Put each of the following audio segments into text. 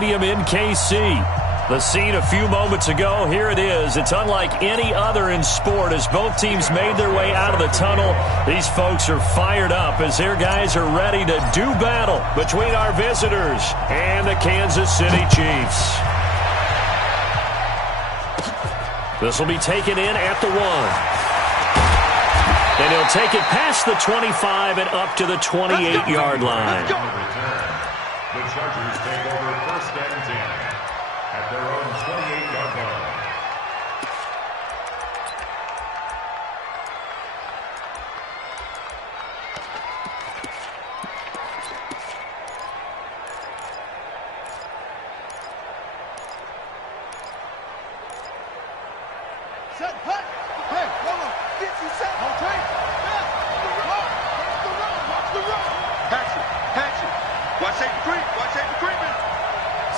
In KC. The scene a few moments ago, here it is. It's unlike any other in sport as both teams made their way out of the tunnel. These folks are fired up as their guys are ready to do battle between our visitors and the Kansas City Chiefs. This will be taken in at the 1. And he'll take it past the 25 and up to the 28-yard line. The Chargers take over 1st and 10 at their own 28-yard line. Set, hut. Hey, hold on. 50 set. Okay. Watch the run. Action. Watch safety creep.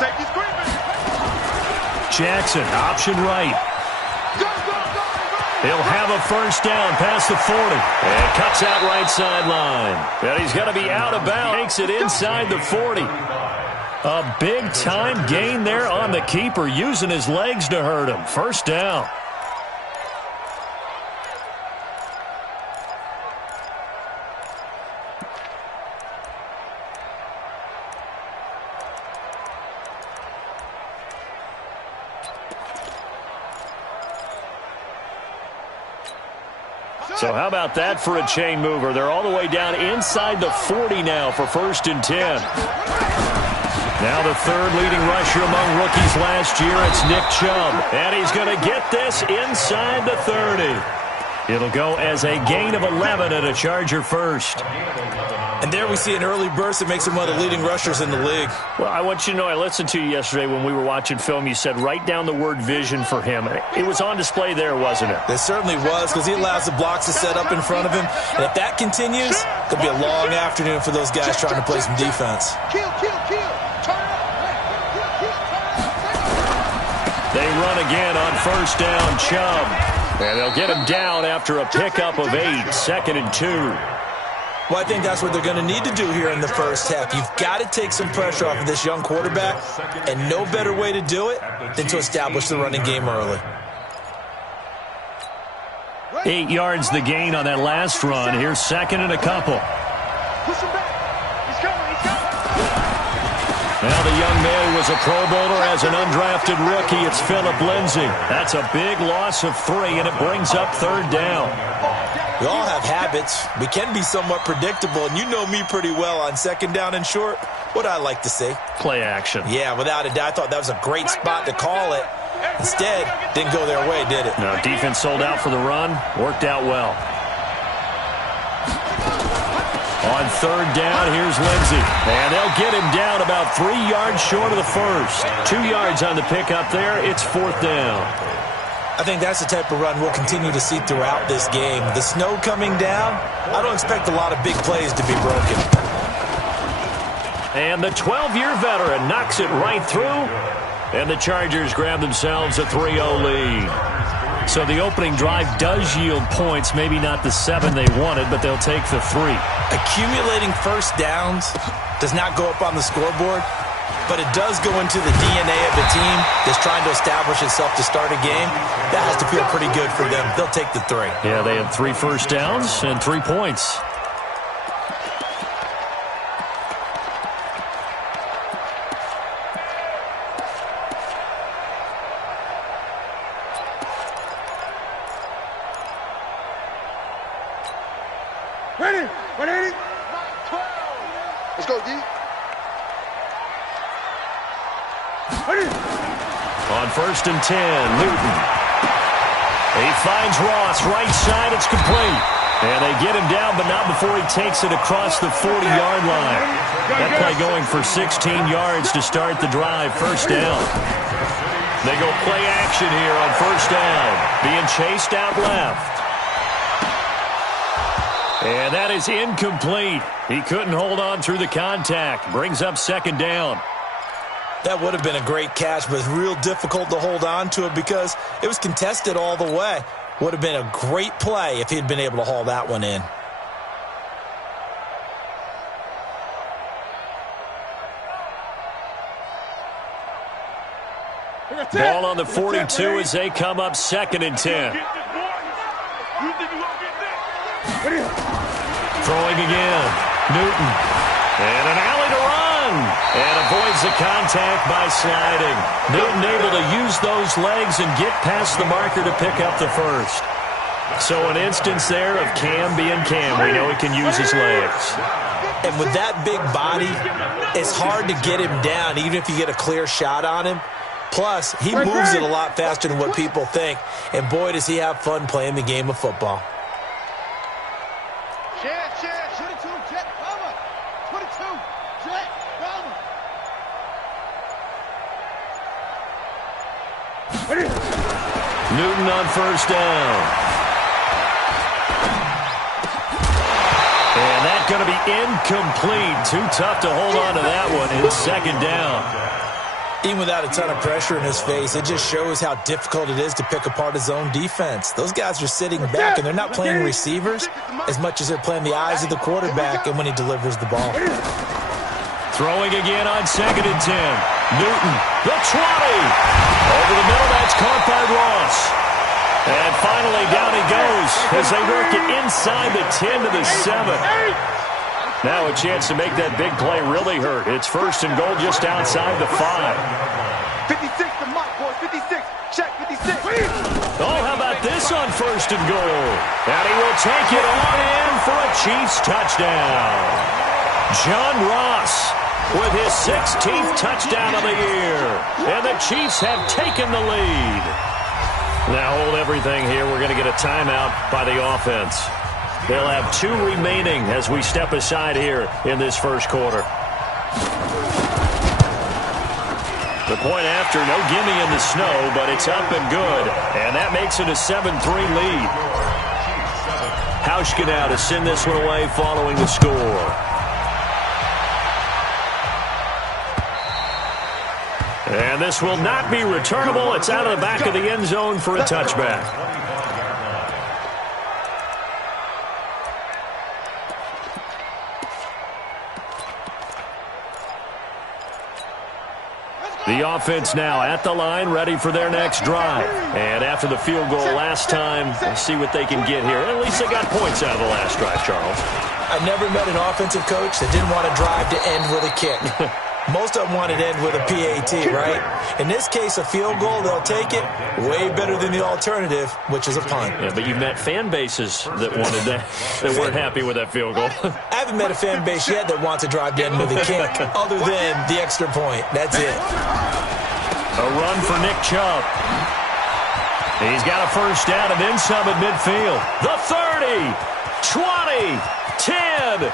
Safety screaming. Jackson, option right. Go. He'll have a first down past the 40. And cuts out right sideline. And he's going to be out of bounds. Makes it inside the 40. A big-time gain there on the keeper, using his legs to hurt him. First down. So how about that for a chain mover? They're all the way down inside the 40 now for 1st and 10. Now the third leading rusher among rookies last year, it's Nick Chubb. And he's going to get this inside the 30. It'll go as a gain of 11 and a Charger first. And there we see an early burst that makes him one of the leading rushers in the league. Well, I want you to know, I listened to you yesterday when we were watching film. You said write down the word vision for him. It was on display there, wasn't it? It certainly was, because he allows the blocks to set up in front of him. And if that continues, it could be a long afternoon for those guys trying to play some defense. Kill. Turn up. They run again on first down, Chubb. And they'll get him down after a pickup of 8, 2nd and 2. Well, I think that's what they're going to need to do here in the first half. You've got to take some pressure off of this young quarterback, and no better way to do it than to establish the running game early. 8 yards the gain on that last run. Here's 2nd and a couple. Push him back. He's coming. Now the young man who was a Pro Bowler as an undrafted rookie. It's Phillip Lindsay. That's a big loss of 3, and it brings up 3rd down. We all have habits. We can be somewhat predictable, and you know me pretty well on 2nd down and short. What I like to see. Play action. Yeah, without a doubt. I thought that was a great spot to call it. Instead, didn't go their way, did it? No, defense sold out for the run. Worked out well. On 3rd down, here's Lindsay. And they'll get him down about 3 yards short of the first. 2 yards on the pickup there. It's 4th down. I think that's the type of run we'll continue to see throughout this game. The snow coming down, I don't expect a lot of big plays to be broken. And the 12-year veteran knocks it right through. And the Chargers grab themselves a 3-0 lead. So the opening drive does yield points, maybe not the 7 they wanted, but they'll take the 3. Accumulating first downs does not go up on the scoreboard, but it does go into the DNA of a team that's trying to establish itself to start a game. That has to feel pretty good for them. They'll take the 3. Yeah, they had 3 first downs and 3 points. Ready? 180. Let's go, D. On 1st and 10, Newton. He finds Ross, right side, it's complete. And they get him down, but not before he takes it across the 40-yard line. That play going for 16 yards to start the drive, 1st down. They go play action here on 1st down, being chased out left. And that is incomplete. He couldn't hold on through the contact. Brings up 2nd down. That would have been a great catch, but it's real difficult to hold on to it because it was contested all the way. Would have been a great play if he'd been able to haul that one in. Ball on the 42 as they come up 2nd and 10. Throwing again. Newton. And an alley to run. And avoids the contact by sliding. Newton able to use those legs and get past the marker to pick up the first. So an instance there of Cam being Cam. We know he can use his legs. And with that big body, it's hard to get him down, even if you get a clear shot on him. Plus, he moves it a lot faster than what people think. And boy, does he have fun playing the game of football. Newton on 1st down. And that's going to be incomplete. Too tough to hold on to that one. It's 2nd down. Even without a ton of pressure in his face, it just shows how difficult it is to pick apart his own defense. Those guys are sitting back, and they're not playing receivers as much as they're playing the eyes of the quarterback and when he delivers the ball. Throwing again on 2nd and 10. Newton, the 20. Over the middle, that's caught by Ross. And finally, down he goes as they work it inside the 10 to the 7. Now a chance to make that big play really hurt. It's 1st and goal just outside the 5. 56 to Mike, boys. 56. Check 56. Oh, how about this on 1st and goal? And he will take it on in for a Chiefs touchdown. John Ross with his 16th touchdown of the year. And the Chiefs have taken the lead. Now hold everything here. We're going to get a timeout by the offense. They'll have 2 remaining as we step aside here in this first quarter. The point after, no gimme in the snow, but it's up and good. And that makes it a 7-3 lead. Hauschka now to send this one away following the score. And this will not be returnable. It's out of the back of the end zone for a touchback. The offense now at the line, ready for their next drive. And after the field goal last time, let's see what they can get here. At least they got points out of the last drive, Charles. I've never met an offensive coach that didn't want to drive to end with a kick. Most of them want it to end with a PAT, right? In this case, a field goal, they'll take it. Way better than the alternative, which is a punt. Yeah, but you've met fan bases that wanted that, that weren't happy with that field goal. I haven't met a fan base yet that wants to drive to end with a kick, other than the extra point. That's it. A run for Nick Chubb. He's got a 1st down and then some at midfield. The 30, 20, 10,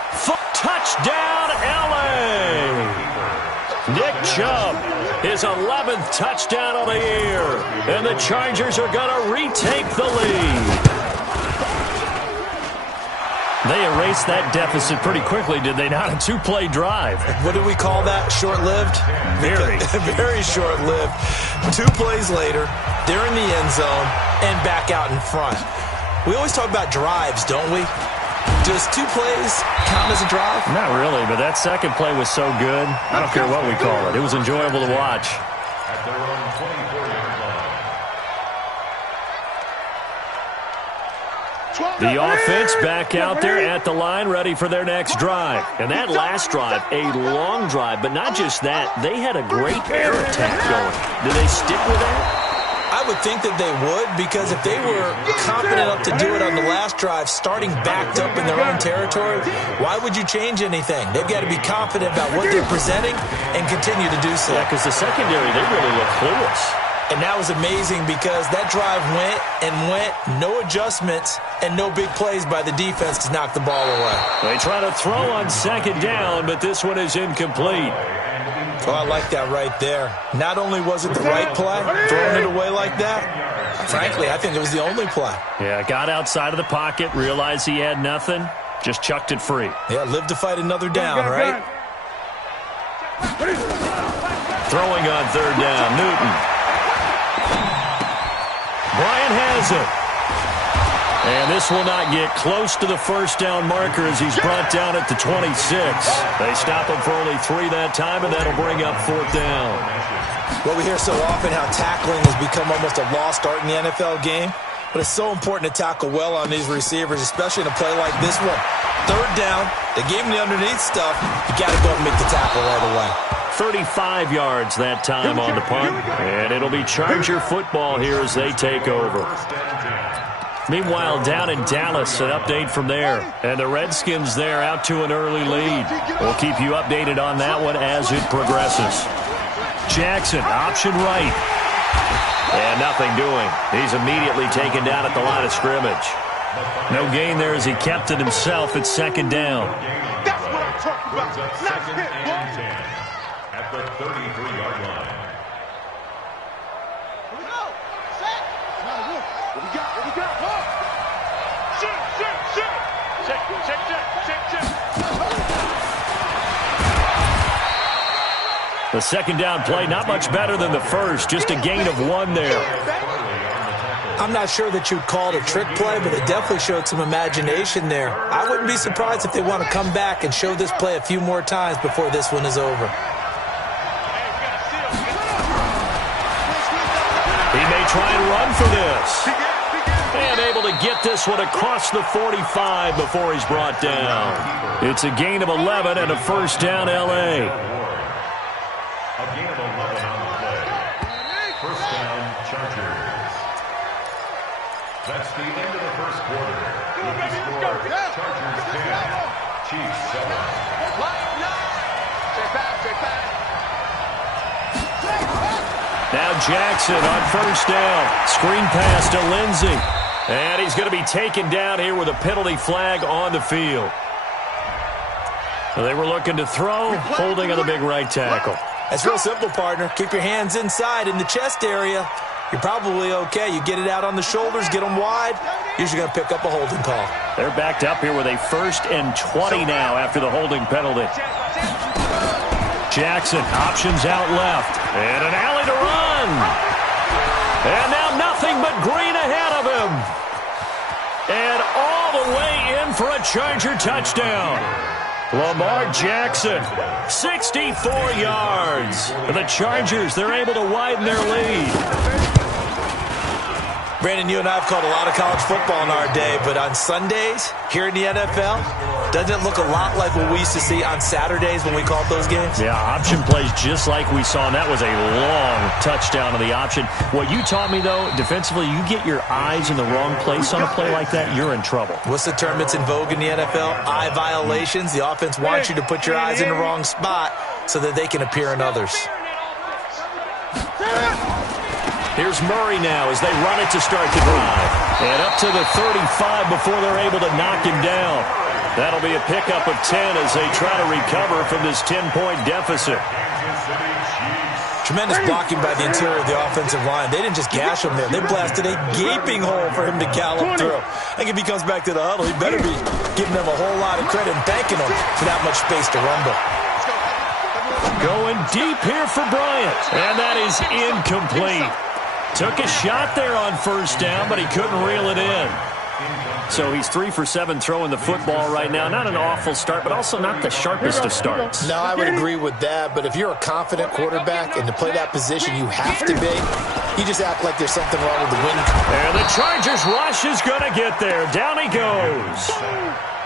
touchdown, LA! Nick Chubb, his 11th touchdown of the year. And the Chargers are going to retake the lead. They erased that deficit pretty quickly, did they not? A 2-play drive. What do we call that? Short-lived? Very. Very short-lived. 2 plays later, they're in the end zone and back out in front. We always talk about drives, don't we? Does 2 plays count as a drive? Not really, but that second play was so good. I don't care what we call it. It was enjoyable to watch. At their own 24-yard line. The offense back out there at the line, ready for their next drive. And that last drive, a long drive, but not just that. They had a great air attack going. Do they stick with that? I would think that they would, because if they were confident enough to do it on the last drive, starting backed up in their own territory, why would you change anything? They've got to be confident about what they're presenting and continue to do so. Yeah, because the secondary, they really look clueless. And that was amazing because that drive went and went, no adjustments, and no big plays by the defense to knock the ball away. They try to throw on 2nd down, but this one is incomplete. Oh, I like that right there. Not only was it the right play, throwing it away like that, frankly, I think it was the only play. Yeah, got outside of the pocket, realized he had nothing, just chucked it free. Yeah, live to fight another down, right? Throwing on 3rd down, Newton. Bryant has it. And this will not get close to the 1st down marker as he's brought down at the 26. They stop him for only 3 that time, and that'll bring up 4th down. Well, we hear so often how tackling has become almost a lost art in the NFL game. But it's so important to tackle well on these receivers, especially in a play like this one. Third down, they gave him the underneath stuff. You got to go and make the tackle right away. 35 yards that time on the punt. And it'll be Charger football here as they take over. Meanwhile, down in Dallas, an update from there. And the Redskins there out to an early lead. We'll keep you updated on that one as it progresses. Jackson, option right. And nothing doing. He's immediately taken down at the line of scrimmage. No gain there as he kept it himself at second down. That's what I'm talking about. Nice hit, boy. At the 33-yard line. Here we go. Set. What we got? What we got? Shit. The second down play, not much better than the first. Just a gain of 1 there. I'm not sure that you'd call it a trick play, but it definitely showed some imagination there. I wouldn't be surprised if they want to come back and show this play a few more times before this one is over. He may try and run for this. And able to get this one across the 45 before he's brought down. It's a gain of 11 and a first down, L.A. A gain of 11 on the play. First down, Chargers. That's the end of the first quarter. With the score, Chargers 10, Chiefs 7. Now Jackson on first down. Screen pass to Lindsey. And he's going to be taken down here with a penalty flag on the field. They were looking to throw, holding on the big right tackle. It's real simple, partner. Keep your hands inside in the chest area. You're probably okay. You get it out on the shoulders, get them wide. Usually going to pick up a holding call. They're backed up here with a 1st and 20 now after the holding penalty. Jackson, options out left. And an alley to run. And now nothing but green ahead of him. And all the way in for a Charger touchdown. Lamar Jackson, 64 yards. The Chargers, they're able to widen their lead. Brandon, you and I have called a lot of college football in our day, but on Sundays, here in the NFL, doesn't it look a lot like what we used to see on Saturdays when we called those games? Yeah, option plays just like we saw, and that was a long touchdown of the option. What you taught me, though, defensively, you get your eyes in the wrong place on a play like that, you're in trouble. What's the term that's in vogue in the NFL? Eye violations. The offense wants you to put your eyes in the wrong spot so that they can appear in others. Here's Murray now as they run it to start the drive. And up to the 35 before they're able to knock him down. That'll be a pickup of 10 as they try to recover from this 10-point deficit. Tremendous blocking by the interior of the offensive line. They didn't just gash him there. They blasted a gaping hole for him to gallop through. I think if he comes back to the huddle, he better be giving them a whole lot of credit and thanking them for that much space to rumble. Going deep here for Bryant. And that is incomplete. Took a shot there on first down, but he couldn't reel it in. So he's 3 for 7 throwing the football right now. Not an awful start, but also not the sharpest of starts. No, I would agree with that. But if you're a confident quarterback and to play that position you have to be, you just act like there's something wrong with the wind. And the Chargers rush is going to get there. Down he goes.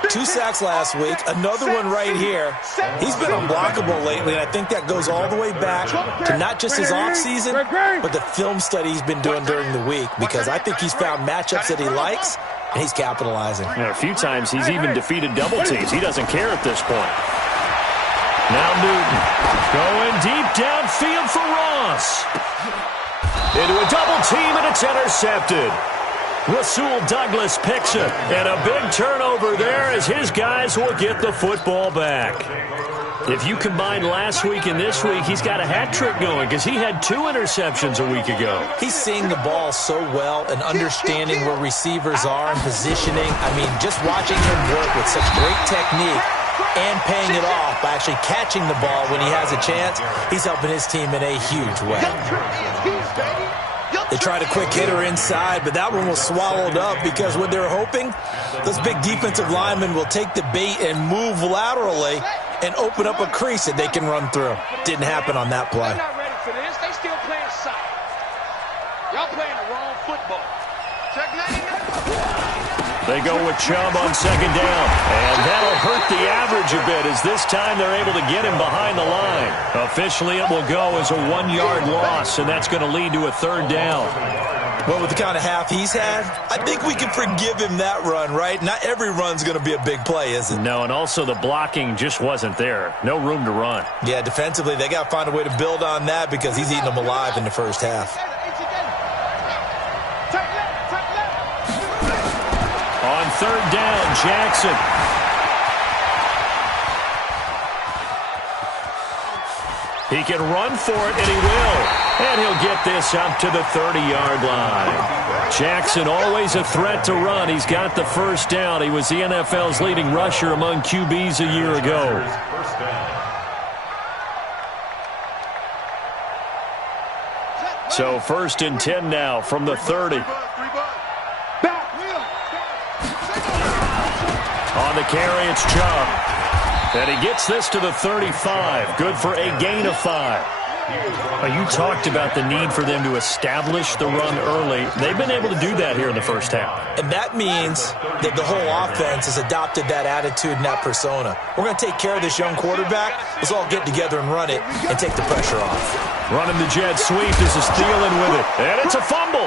2 sacks last week, another one right here. He's been unblockable lately, and I think that goes all the way back to not just his offseason, but the film study he's been doing during the week, because I think he's found matchups that he likes, and he's capitalizing. A few times he's even defeated double teams. He doesn't care at this point. Now Newton going deep downfield for Ross. Into a double team, and it's intercepted. Rasul Douglas picks it, and a big turnover there as his guys will get the football back. If you combine last week and this week, he's got a hat trick going because he had 2 interceptions a week ago. He's seeing the ball so well and understanding where receivers are and positioning. I mean, just watching him work with such great technique and paying it off by actually catching the ball when he has a chance, he's helping his team in a huge way. They tried a quick hitter inside, but that one was swallowed up because what they're hoping, those big defensive linemen will take the bait and move laterally and open up a crease that they can run through. Didn't happen on that play. Y'all playing soccer. Y'all playing the wrong football. Check 99. They go with Chubb on second down. And that'll hurt the average a bit as this time they're able to get him behind the line. Officially, it will go as a 1-yard loss, and that's going to lead to a third down. Well, with the kind of half he's had, I think we can forgive him that run, right? Not every run's going to be a big play, is it? No, and also the blocking just wasn't there. No room to run. Yeah, defensively, they got to find a way to build on that because he's eating them alive in the first half. On third down, Jackson. He can run for it, and he will. And he'll get this up to the 30-yard line. Jackson, always a threat to run. He's got the first down. He was the NFL's leading rusher among QBs a year ago. So 1st and 10 now from the 30. On the carry, it's Chubb. And he gets this to the 35. Good for a gain of 5. You talked about the need for them to establish the run early. They've been able to do that here in the first half. And that means that the whole offense has adopted that attitude and that persona. We're going to take care of this young quarterback. Let's all get together and run it and take the pressure off. Running the jet sweep. This is Thielen with it. And it's a fumble.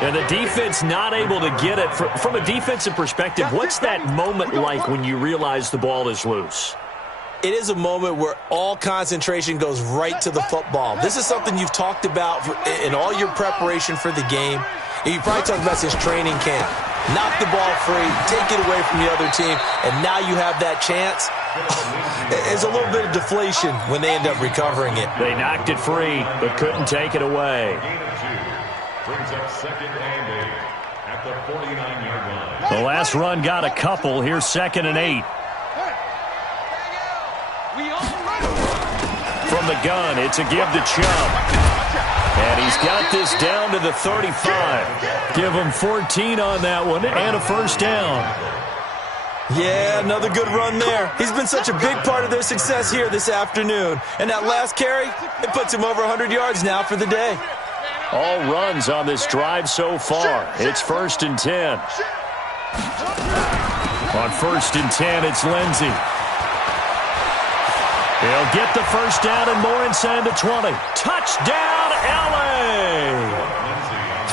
And the defense not able to get it. From a defensive perspective, what's that moment like when you realize the ball is loose? It is a moment where all concentration goes right to the football. This is something you've talked about in all your preparation for the game. And you probably talked about since training camp. Knock the ball free, take it away from the other team, and now you have that chance. There's a little bit of deflation when they end up recovering it. They knocked it free, but couldn't take it away. Brings up 2nd and 8 at the 49-yard line. The last run got a couple. Here's 2nd and 8. From the gun, it's a give to Chubb. And he's got this down to the 35. Give him 14 on that one and a first down. Yeah, another good run there. He's been such a big part of their success here this afternoon. And that last carry, it puts him over 100 yards now for the day. All runs on this drive so far. It's 1st and 10. On 1st and 10, it's Lindsey. He'll get the first down and more inside the 20. Touchdown, L.A.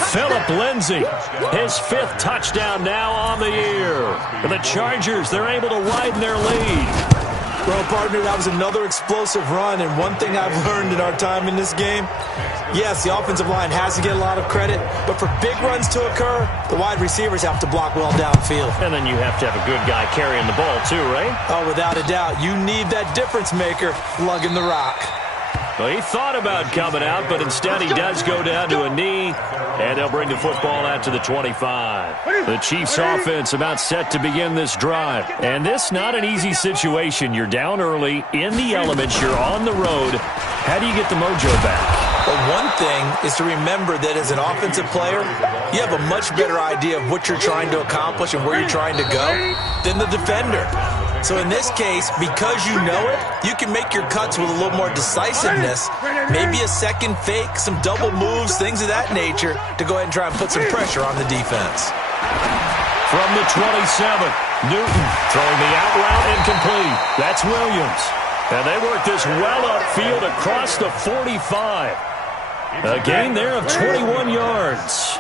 Phillip Lindsay, his 5th touchdown now on the year. For the Chargers, they're able to widen their lead. Well, partner, that was another explosive run, and one thing I've learned in our time in this game, yes, the offensive line has to get a lot of credit, but for big runs to occur, the wide receivers have to block well downfield. And then you have to have a good guy carrying the ball too, right? Oh, without a doubt. You need that difference maker lugging the rock. Well, he thought about coming out, but instead he does go down to a knee, and they'll bring the football out to the 25. The Chiefs offense about set to begin this drive. And this not an easy situation. You're down early, in the elements, you're on the road. How do you get the mojo back? Well, one thing is to remember that as an offensive player, you have a much better idea of what you're trying to accomplish and where you're trying to go than the defender. So in this case, because you know it, you can make your cuts with a little more decisiveness, maybe a second fake, some double moves, things of that nature, to go ahead and try and put some pressure on the defense. From the 27, Newton throwing the out route incomplete. That's Williams. And they work this well upfield across the 45. A gain there of 21 yards.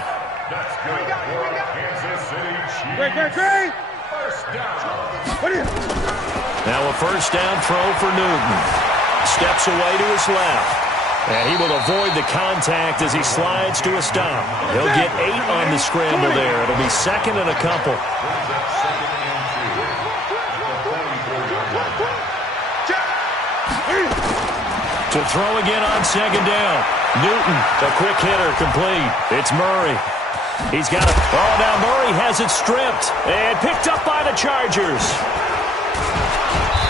That's good for Kansas City Chiefs. First down. Now a first down throw for Newton. Steps away to his left. And he will avoid the contact as he slides to a stop. He'll get 8 on the scramble there. It'll be 2nd and a couple. To throw again on 2nd down. Newton, a quick hitter, complete. It's Murray. He's got it. Oh, now Murray has it stripped and picked up by the Chargers.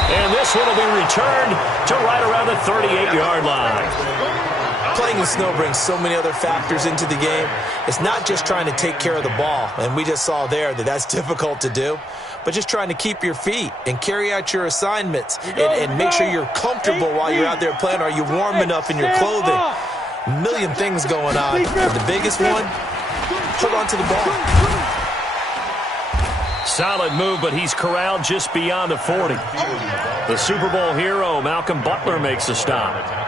And this one will be returned to right around the 38-yard line. Playing in snow brings so many other factors into the game. It's not just trying to take care of the ball, and we just saw there that that's difficult to do. but just trying to keep your feet and carry out your assignments and make sure you're comfortable while you're out there playing. Are you warm enough in your clothing? A million things going on. But the biggest one, hold on to the ball. Solid move, but he's corralled just beyond the 40. The Super Bowl hero, Malcolm Butler, makes a stop.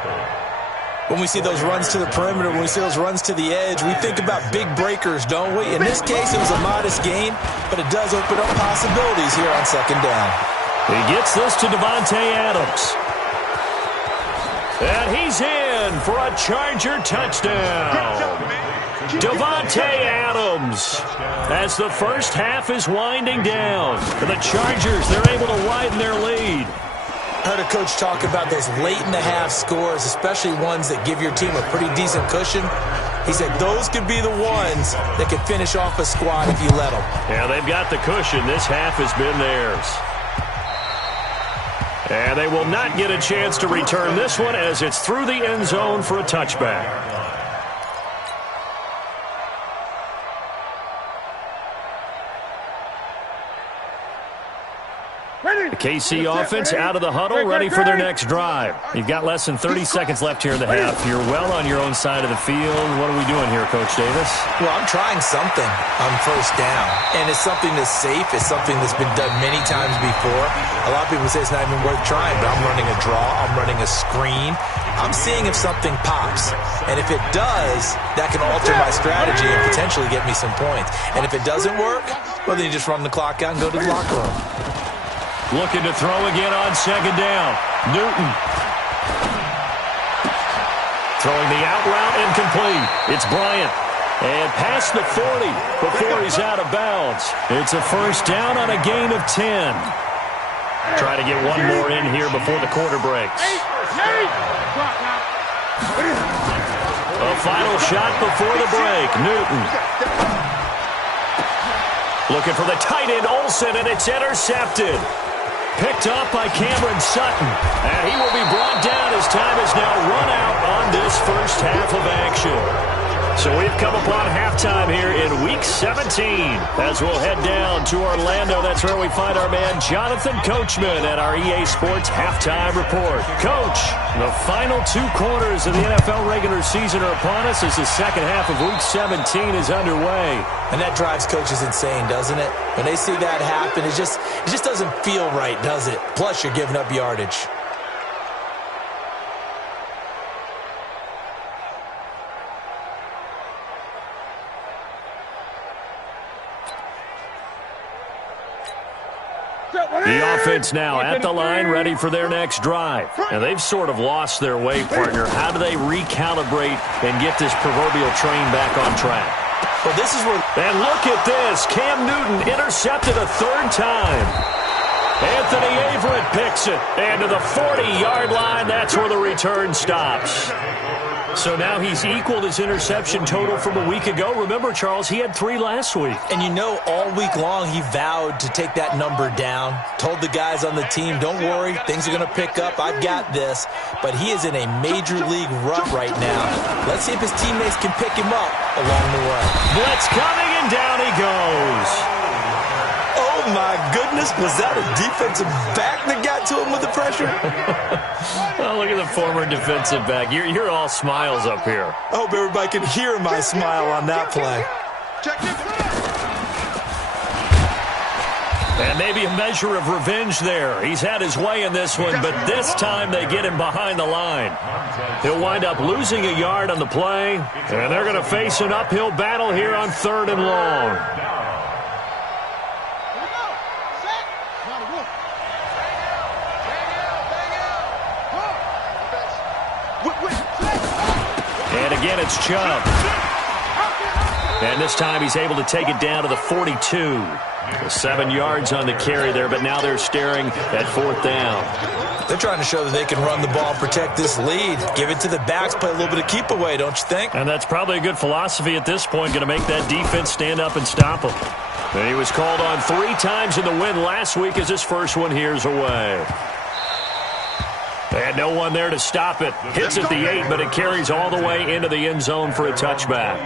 When we see those runs to the perimeter, when we see those runs to the edge, we think about big breakers, don't we? In this case, it was a modest gain, but it does open up possibilities here on second down. He gets this to Davante Adams. And he's in for a Charger touchdown. Davante Adams, as the first half is winding down. And the Chargers, they're able to widen their lead. I heard a coach talk about those late-in-the-half scores, especially ones that give your team a pretty decent cushion. He said those could be the ones that could finish off a squad if you let them. Yeah, they've got the cushion. This half has been theirs. And they will not get a chance to return this one as it's through the end zone for a touchback. The KC offense out of the huddle, ready for their next drive. You've got less than 30 seconds left here in the half. You're well on your own side of the field. What are we doing here, Coach Davis? Well, I'm trying something on first down, and it's something that's safe. It's something that's been done many times before. A lot of people say it's not even worth trying, but I'm running a draw. I'm running a screen. I'm seeing if something pops, and if it does, that can alter my strategy and potentially get me some points. And if it doesn't work, well, then you just run the clock out and go to the locker room. Looking to throw again on second down. Newton. Throwing the out route incomplete. It's Bryant. And past the 40 before he's out of bounds. It's a first down on a gain of 10. Try to get one more in here before the quarter breaks. A final shot before the break. Newton. Looking for the tight end, Olsen, and it's intercepted. Picked up by Cameron Sutton. And he will be brought down as time is now run out on this first half of action. So we've come upon halftime here in Week 17. As we'll head down to Orlando, that's where we find our man Jonathan Coachman at our EA Sports Halftime Report. Coach, the final two quarters of the NFL regular season are upon us as the second half of Week 17 is underway. And that drives coaches insane, doesn't it? When they see that happen, it just doesn't feel right, does it? Plus, you're giving up yardage. The offense now at the line, ready for their next drive. And they've sort of lost their way, partner. How do they recalibrate and get this proverbial train back on track? Well, this is where... And look at this. Cam Newton intercepted a third time. Anthony Averett picks it. And to the 40-yard line, that's where the return stops. So now he's equaled his interception total from a week ago. Remember, Charles, he had 3 last week. And you know, all week long he vowed to take that number down. Told the guys on the team, don't worry, things are going to pick up. I've got this. But he is in a major league rut right now. Let's see if his teammates can pick him up along the way. Blitz coming, and down he goes. Oh, my goodness. Was that a defensive back that got to him with the pressure? Oh, look at the former defensive back. You're all smiles up here. I hope everybody can hear my smile on that play. And maybe a measure of revenge there. He's had his way in this one, but this time they get him behind the line. He'll wind up losing a yard on the play, and they're going to face an uphill battle here on 3rd and long. And again, it's Chubb. And this time he's able to take it down to the 42. 7 yards on the carry there, but now they're staring at 4th down. They're trying to show that they can run the ball, protect this lead. Give it to the backs, play a little bit of keep away, don't you think? And that's probably a good philosophy at this point, going to make that defense stand up and stop him. And he was called on 3 times in the win last week as his first one here's away. And no one there to stop it. Hits at the 8, but it carries all the way into the end zone for a touchback.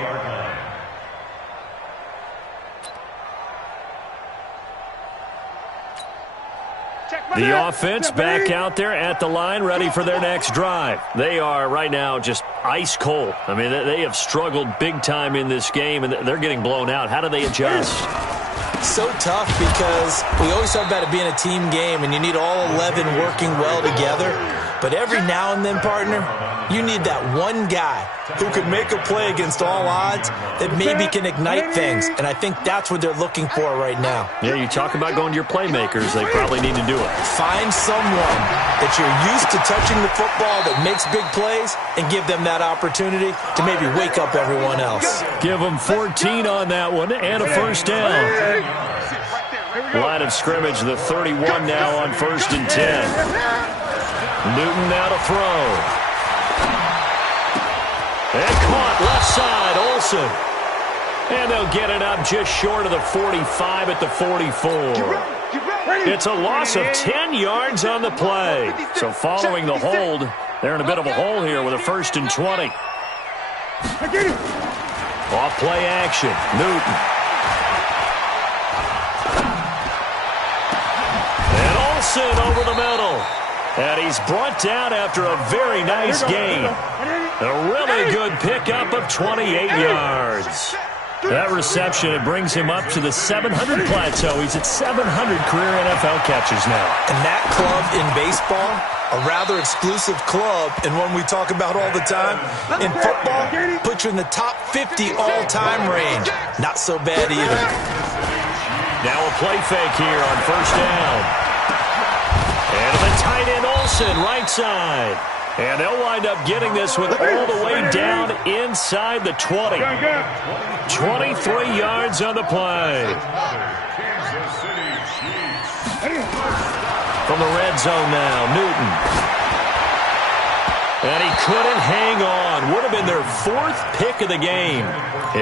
The offense back out there at the line, ready for their next drive. They are right now just ice cold. I mean, they have struggled big time in this game, and they're getting blown out. How do they adjust? So tough because we always talk about it being a team game, and you need all 11 working well together. But every now and then, partner, you need that one guy who could make a play against all odds that maybe can ignite things. And I think that's what they're looking for right now. Yeah, you talk about going to your playmakers. They probably need to do it. Find someone that you're used to touching the football that makes big plays and give them that opportunity to maybe wake up everyone else. Give them 14 on that one and a first down. Line of scrimmage, the 31 now on 1st and 10. Newton now to throw. And caught left side, Olsen. And they'll get it up just short of the 45 at the 44. It's a loss of 10 yards on the play. So following the hold, they're in a bit of a hole here with a 1st and 20. Off play action, Newton. And Olsen over the middle. And he's brought down after a very nice gain. A really good pickup of 28 yards. That reception, it brings him up to the 700 plateau. He's at 700 career NFL catches now. And that club in baseball, a rather exclusive club, and one we talk about all the time. In football, puts you in the top 50 all-time range. Not so bad either. Now a play fake here on 1st down. And the tight end Olsen, right side. And they'll wind up getting this one all the way down inside the 20. 23 yards on the play. From the red zone now, Newton. And he couldn't hang on. Would have been their 4th pick of the game.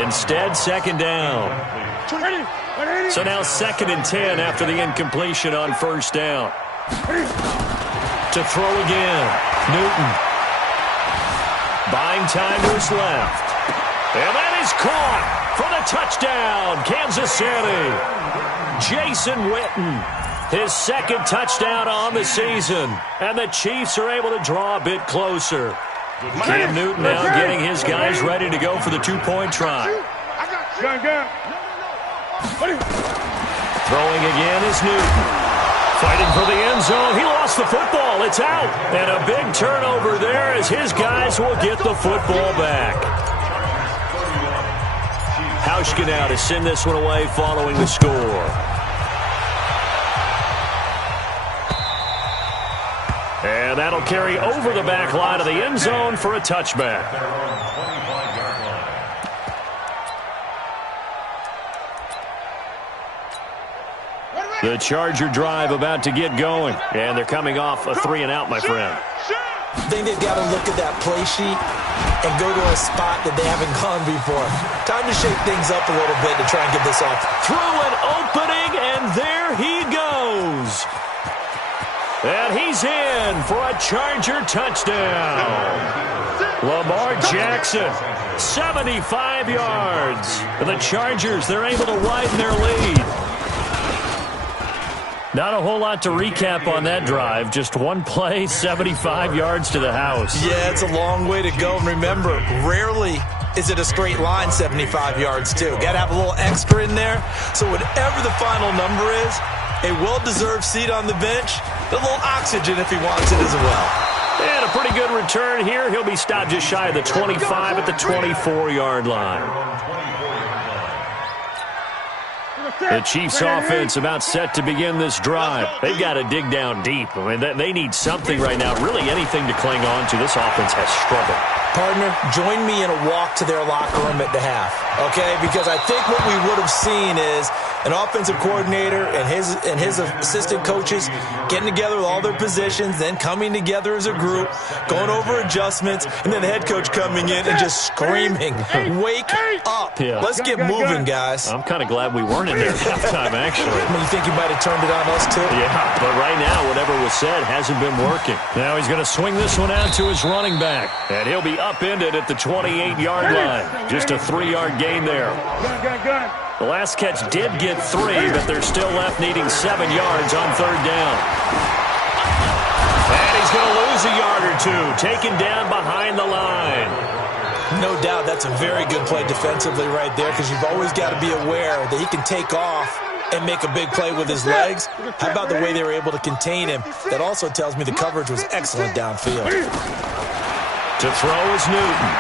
Instead, 2nd down. So now 2nd and 10 after the incompletion on 1st down. To throw again, Newton. Buying time to his left. And that is caught for the touchdown, Kansas City. Jason Witten, his 2nd touchdown on the season. And the Chiefs are able to draw a bit closer. Cam Newton now getting his guys ready to go for the 2-point try. Throwing again is Newton. Fighting for the end zone. He lost the football. It's out. And a big turnover there as his guys will get the football back. Hauschka now to send this one away following the score. And that'll carry over the back line of the end zone for a touchback. The Charger drive about to get going. And they're coming off a 3-and-out, my friend. I think they've got to look at that play sheet and go to a spot that they haven't gone before. Time to shake things up a little bit to try and get this off. Through an opening, and there he goes. And he's in for a Charger touchdown. Lamar Jackson, 75 yards. And the Chargers, they're able to widen their lead. Not a whole lot to recap on that drive. Just one play, 75 yards to the house. Yeah, it's a long way to go. And remember, rarely is it a straight line 75 yards, too. Got to have a little extra in there. So whatever the final number is, a well-deserved seat on the bench, a little oxygen if he wants it as well. And a pretty good return here. He'll be stopped just shy of the 25 at the 24-yard line. The Chiefs offense about set to begin this drive. They've got to dig down deep. I mean, they need something right now, really anything to cling on to. This offense has struggled. Partner, join me in a walk to their locker room at the half, okay? Because I think what we would have seen is an offensive coordinator and his assistant coaches getting together with all their positions, then coming together as a group, going over adjustments, and then the head coach coming in and just screaming, "Wake up. Yeah. Let's get moving, guys." I'm kind of glad we weren't in there at halftime, actually. I mean, you think you might have turned it on us, too? Yeah, but right now, whatever was said hasn't been working. Now he's going to swing this one out to his running back, and he'll be upended at the 28-yard line. Just a 3-yard gain there. The last catch did get 3, but they're still left needing 7 yards on 3rd down. going to lose a yard or two, taken down behind the line. No doubt that's a very good play defensively right there, because you've always got to be aware that he can take off and make a big play with his legs. How about the way they were able to contain him? That also tells me the coverage was excellent downfield. To throw is Newton.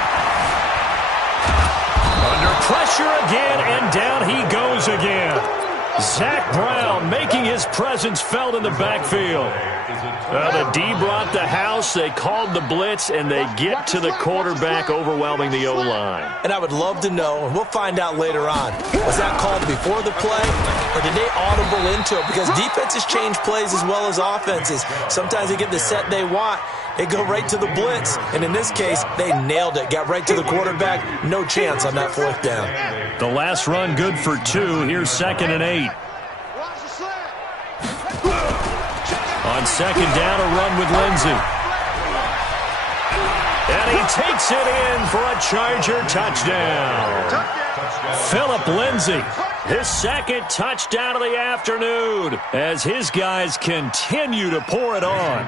Under pressure again, and down he goes again. Zach Brown making his presence felt in the backfield. The D brought the house, they called the blitz, and they get to the quarterback, overwhelming the O-line. And I would love to know, and we'll find out later on, was that called before the play, or did they audible into it? Because defenses change plays as well as offenses. Sometimes they get the set they want, they go right to the blitz, and in this case, they nailed it, got right to the quarterback, no chance on that fourth down. The last run good for 2, here's 2nd and 8. On 2nd down, a run with Lindsey. And he takes it in for a Charger touchdown. Phillip Lindsey, his 2nd touchdown of the afternoon, as his guys continue to pour it on.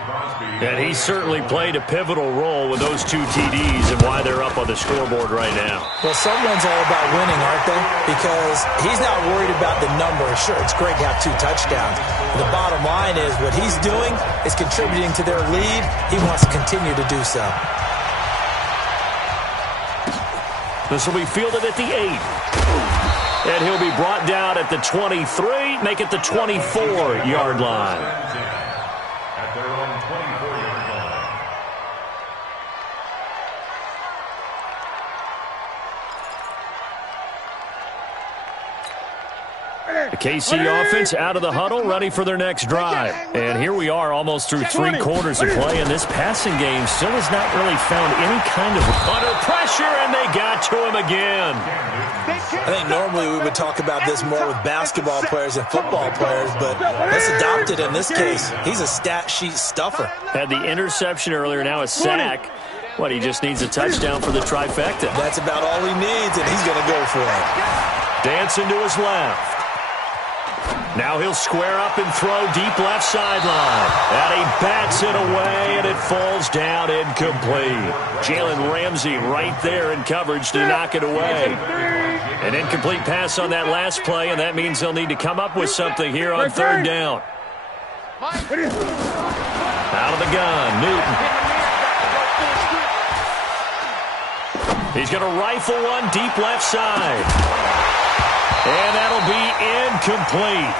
And he certainly played a pivotal role with those 2 TDs and why they're up on the scoreboard right now. Well, someone's all about winning, aren't they? Because he's not worried about the number. Sure, it's great to have 2 touchdowns. The bottom line is what he's doing is contributing to their lead. He wants to continue to do so. This will be fielded at the 8. And he'll be brought down at the 23, make it the 24-yard line. At their own 24-yard line. The KC offense out of the huddle, ready for their next drive. And here we are almost through 3 quarters of play, and this passing game still has not really found any kind of under pressure, and they got to him again. I think normally we would talk about this more with basketball players and football players, but let's adopt it in this case. He's a stat sheet stuffer. Had the interception earlier, now a sack. What, he just needs a touchdown for the trifecta. That's about all he needs, and he's going to go for it. Dancing to his left. Now he'll square up and throw deep left sideline. And he bats it away, and it falls down incomplete. Jalen Ramsey right there in coverage to knock it away. An incomplete pass on that last play, and that means they'll need to come up with something here on 3rd down. Out of the gun, Newton. He's going to rifle one deep left side. And that'll be incomplete.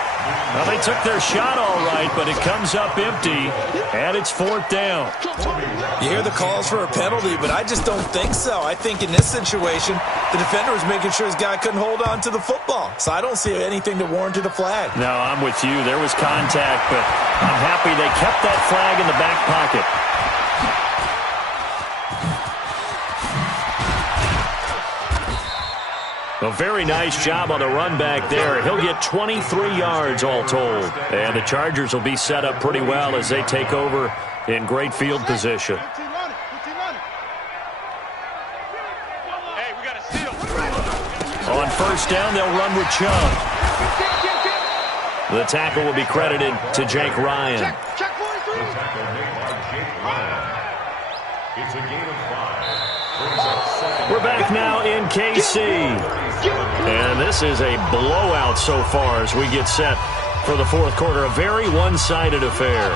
Well, they took their shot all right, but it comes up empty, and it's 4th down. You hear the calls for a penalty, but I just don't think so. I think in this situation, the defender was making sure his guy couldn't hold on to the football. So I don't see anything that warranted a flag. No, I'm with you. There was contact, but I'm happy they kept that flag in the back pocket. A very nice job on the run back there. He'll get 23 yards all told. And the Chargers will be set up pretty well as they take over in great field position. On 1st down, they'll run with Chubb. The tackle will be credited to Jake Ryan. The tackle made by Jake Ryan. It's a gain of 5. We're back now in KC. And this is a blowout so far as we get set for the 4th quarter. A very one-sided affair.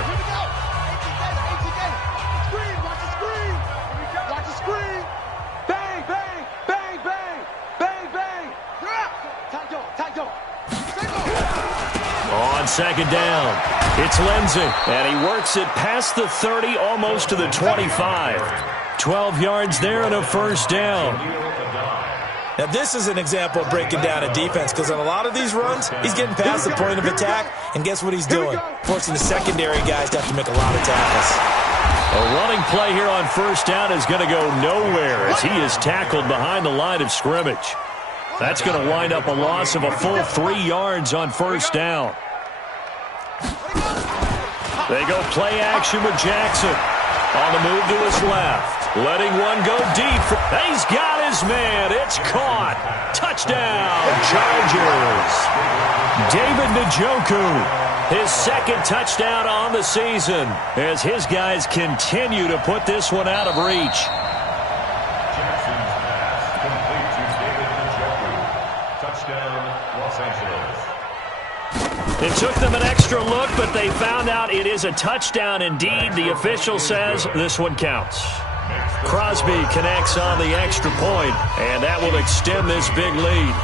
On 2nd down, it's Lindsey. And he works it past the 30, almost to the 25. 12 yards there and a 1st down. Now, this is an example of breaking down a defense, because on a lot of these runs, he's getting past the point of attack, and guess what he's doing? Forcing the secondary guys to have to make a lot of tackles. A running play here on 1st down is going to go nowhere as he is tackled behind the line of scrimmage. That's going to wind up a loss of a full 3 yards on 1st down. They go play action with Jackson. On the move to his left. Letting one go deep. He's got his man. It's caught. Touchdown, Chargers. David Njoku his second touchdown on the season as his guys continue to put this one out of reach. Jackson's pass complete to David Njoku. Touchdown, Los Angeles. It took them an extra look, but they found out it is a touchdown indeed. The official says this one counts. Crosby connects on the extra point, and that will extend this big lead.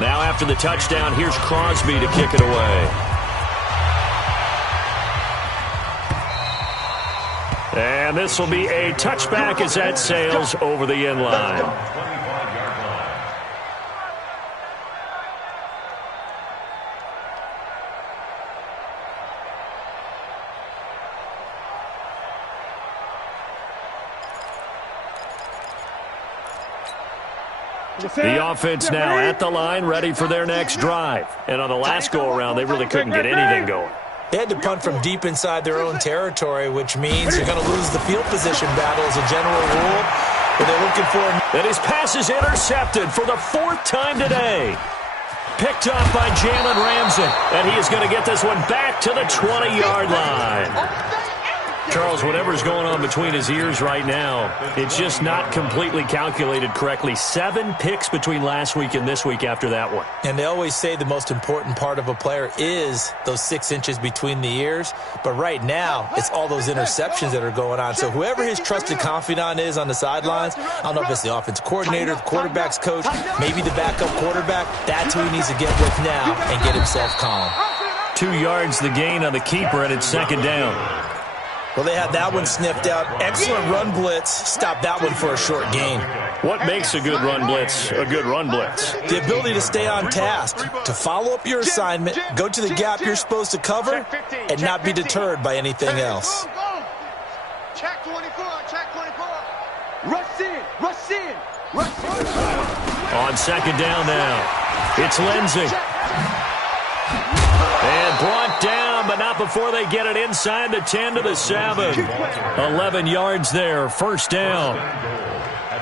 Now after the touchdown, here's Crosby to kick it away. And this will be a touchback as that sails over the end line. The offense now at the line, ready for their next drive. And on the last go-around, they really couldn't get anything going. They had to punt from deep inside their own territory, which means you're going to lose the field position battle as a general rule. But they're looking for... And his pass is intercepted for the fourth time today. Picked off by Jalen Ramsey. And he is going to get this one back to the 20-yard line. Charles, whatever's going on between his ears right now, it's just not completely calculated correctly. 7 picks between last week and this week after that one. And they always say the most important part of a player is those 6 inches between the ears. But right now, it's all those interceptions that are going on. So whoever his trusted confidant is on the sidelines, I don't know if it's the offense coordinator, the quarterback's coach, maybe the backup quarterback, that's who he needs to get with now and get himself calm. 2 yards the gain on the keeper, and it's second down. Well, they had that one sniffed out. Excellent run blitz. Stop that one for a short gain. What makes a good run blitz a good run blitz? The ability to stay on task, to follow up your assignment, go to the gap you're supposed to cover, and not be deterred by anything else. Check 24, check 24. Rush in, rush in, rush in. On second down now, it's Lindsey. And brought down, but not before they get it inside the 10 to the 7. 11 yards there, first down.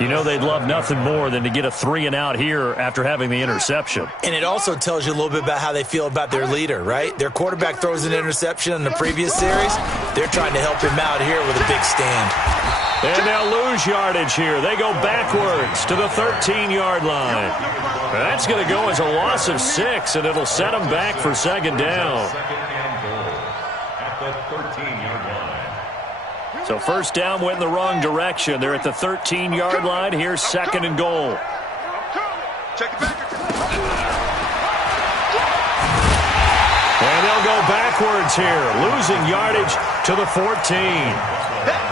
You know they'd love nothing more than to get a 3-and-out here after having the interception. And it also tells you a little bit about how they feel about their leader, right? Their quarterback throws an interception in the previous series. They're trying to help him out here with a big stand. And they'll lose yardage here. They go backwards to the 13-yard line. That's going to go as a loss of 6, and it'll set them back for second down. Second and goal at the 13-yard line. So first down went in the wrong direction. They're at the 13-yard line. Here's second and goal. Check it back. And they'll go backwards here, losing yardage to the 14.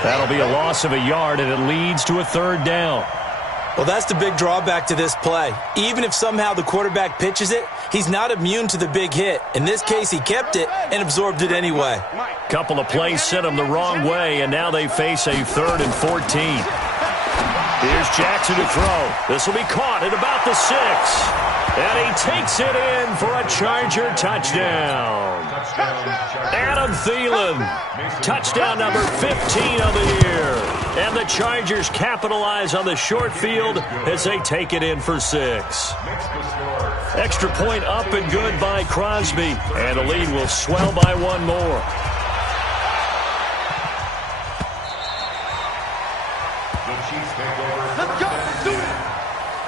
That'll be a loss of a yard, and it leads to a third down. Well, that's the big drawback to this play. Even if somehow the quarterback pitches it, he's not immune to the big hit. In this case, he kept it and absorbed it anyway. Couple of plays sent them the wrong way, and now they face a 3rd and 14. Here's Jackson to throw. This will be caught at about the 6. And he takes it in for a Charger touchdown. Adam Thielen, touchdown number 15 of the year. And the Chargers capitalize on the short field as they take it in for 6. Extra point up and good by Crosby. And the lead will swell by 1 more. The Chiefs take over. Let's go.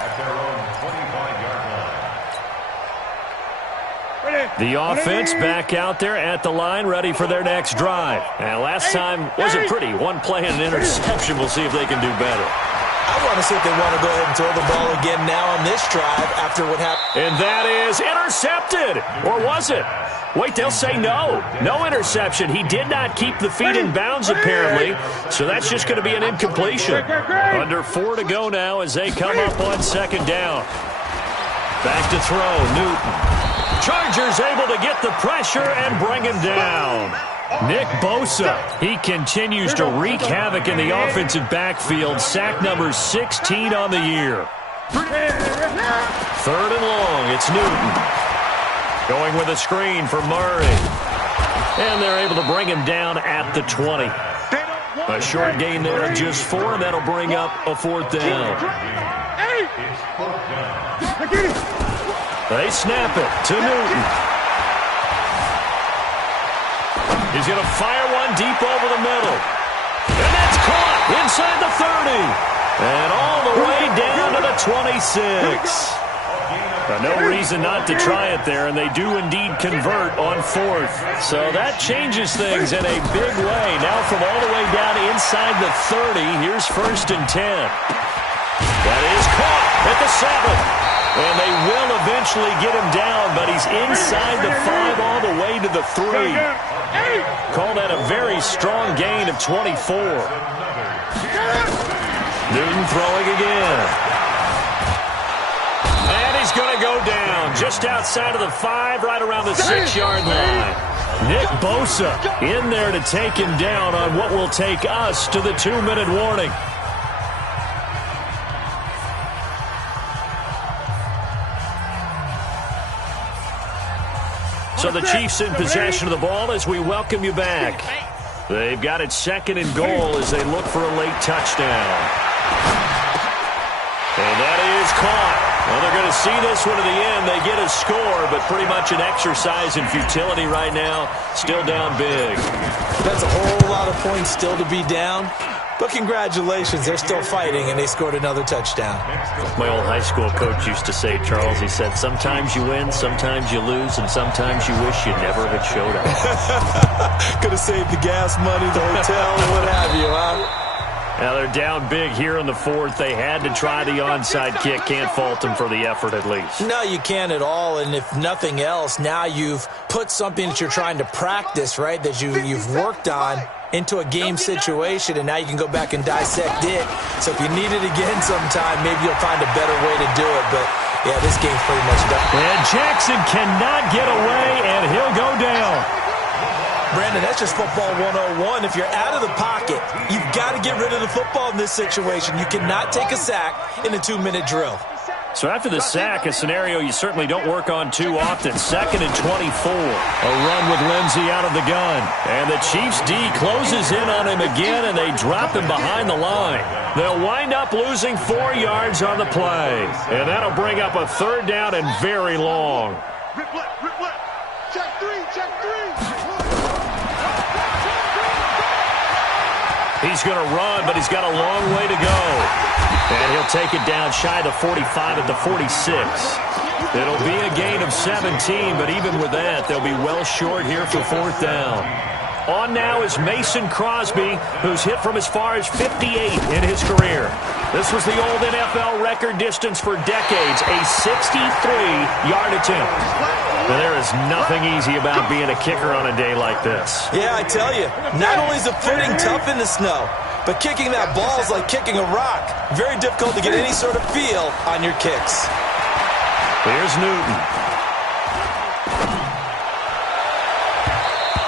At their own 25-yard line. The offense back out there at the line, ready for their next drive. And last time wasn't pretty. 1 play and an interception. We'll see if they can do better. I want to see if they want to go ahead and throw the ball again now on this drive after what happened. And that is intercepted. Or was it? Wait, they'll say no. No interception. He did not keep the feet in bounds, apparently. So that's just going to be an incompletion. Under 4 to go now as they come up on second down. Back to throw, Newton. Chargers able to get the pressure and bring him down. Nick Bosa, he continues to wreak havoc in the offensive backfield. Sack number 16 on the year. 3rd and long, it's Newton. Going with a screen for Murray. And they're able to bring him down at the 20. A short gain there of just 4, and that'll bring up a 4th down. They snap it to Newton. He's going to fire one deep over the middle. And that's caught inside the 30. And all the way down to the 26. No reason not to try it there, and they do indeed convert on fourth. So that changes things in a big way. Now from all the way down inside the 30, here's 1st and 10. That is caught at the 7. And they will eventually get him down, but he's inside the 5 all the way to the 3. Call that a very strong gain of 24. Newton throwing again. And he's going to go down just outside of the 5, right around the 6-yard line. Nick Bosa in there to take him down on what will take us to the 2-minute warning. So the Chiefs in possession of the ball as we welcome you back. They've got it 2nd and goal as they look for a late touchdown. And that is caught. Well, they're going to see this one to the end. They get a score, but pretty much an exercise in futility right now. Still down big. That's a whole lot of points still to be down. But congratulations, they're still fighting, and they scored another touchdown. My old high school coach used to say, Charles, he said, sometimes you win, sometimes you lose, and sometimes you wish you never had showed up. Could have saved the gas money, the hotel, what have you, huh? Now they're down big here in the 4th. They had to try the onside kick. Can't fault them for the effort at least. No, you can't at all. And if nothing else, now you've put something that you're trying to practice, right, that you've worked on into a game situation, and now you can go back and dissect it. So if you need it again sometime, maybe you'll find a better way to do it. But, yeah, this game's pretty much done. And Jackson cannot get away, and he'll go down. Brandon, that's just football 101. If you're out of the pocket, you've got to get rid of the football in this situation. You cannot take a sack in a 2-minute drill. So after the sack, a scenario you certainly don't work on too often. 2nd and 24. A run with Lindsey out of the gun. And the Chiefs D closes in on him again, and they drop him behind the line. They'll wind up losing 4 yards on the play. And that'll bring up a 3rd down and very long. Check 3, check 3. He's going to run, but he's got a long way to go. And he'll take it down shy of the 45 at the 46. It'll be a gain of 17, but even with that, they'll be well short here for 4th down. On now is Mason Crosby, who's hit from as far as 58 in his career. This was the old NFL record distance for decades, a 63-yard attempt. Now, there is nothing easy about being a kicker on a day like this. Yeah, I tell you, not only is the footing tough in the snow, but kicking that ball is like kicking a rock. Very difficult to get any sort of feel on your kicks. Here's Newton.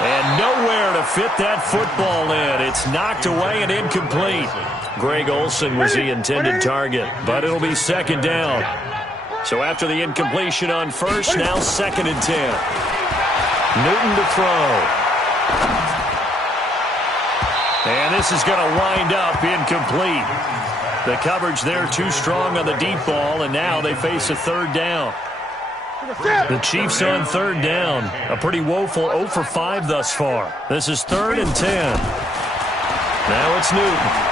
And nowhere to fit that football in. It's knocked away and incomplete. Greg Olsen was the intended target, but it'll be 2nd down. So after the incompletion on 1st, now 2nd and 10. Newton to throw. And this is going to wind up incomplete. The coverage there too strong on the deep ball, and now they face a 3rd down. The Chiefs on 3rd down. A pretty woeful 0 for 5 thus far. This is 3rd and 10. Now it's Newton.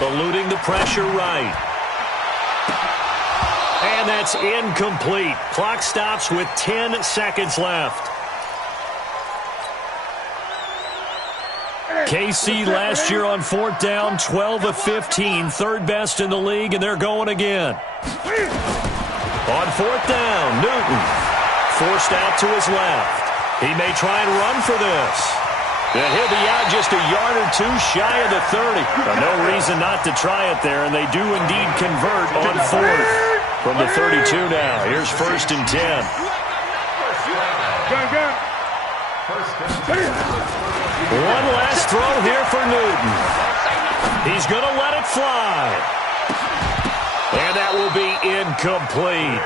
Eluding the pressure right. And that's incomplete. Clock stops with 10 seconds left. KC last year on 4th down, 12 of 15, 3rd best in the league, and they're going again. On 4th down, Newton forced out to his left. He may try and run for this. And he'll be out just a yard or 2 shy of the 30. No reason not to try it there, and they do indeed convert on 4th. From the 32 now, here's 1st and 10. One last throw here for Newton. He's going to let it fly. And that will be incomplete.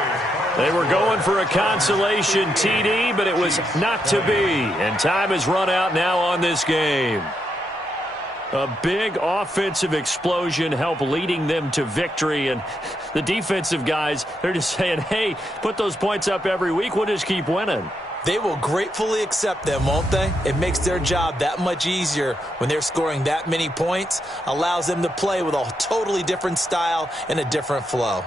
They were going for a consolation TD, but it was not to be. And time has run out now on this game. A big offensive explosion helped leading them to victory. And the defensive guys, they're just saying, hey, put those points up every week. We'll just keep winning. They will gratefully accept them, won't they? It makes their job that much easier when they're scoring that many points. Allows them to play with a totally different style and a different flow.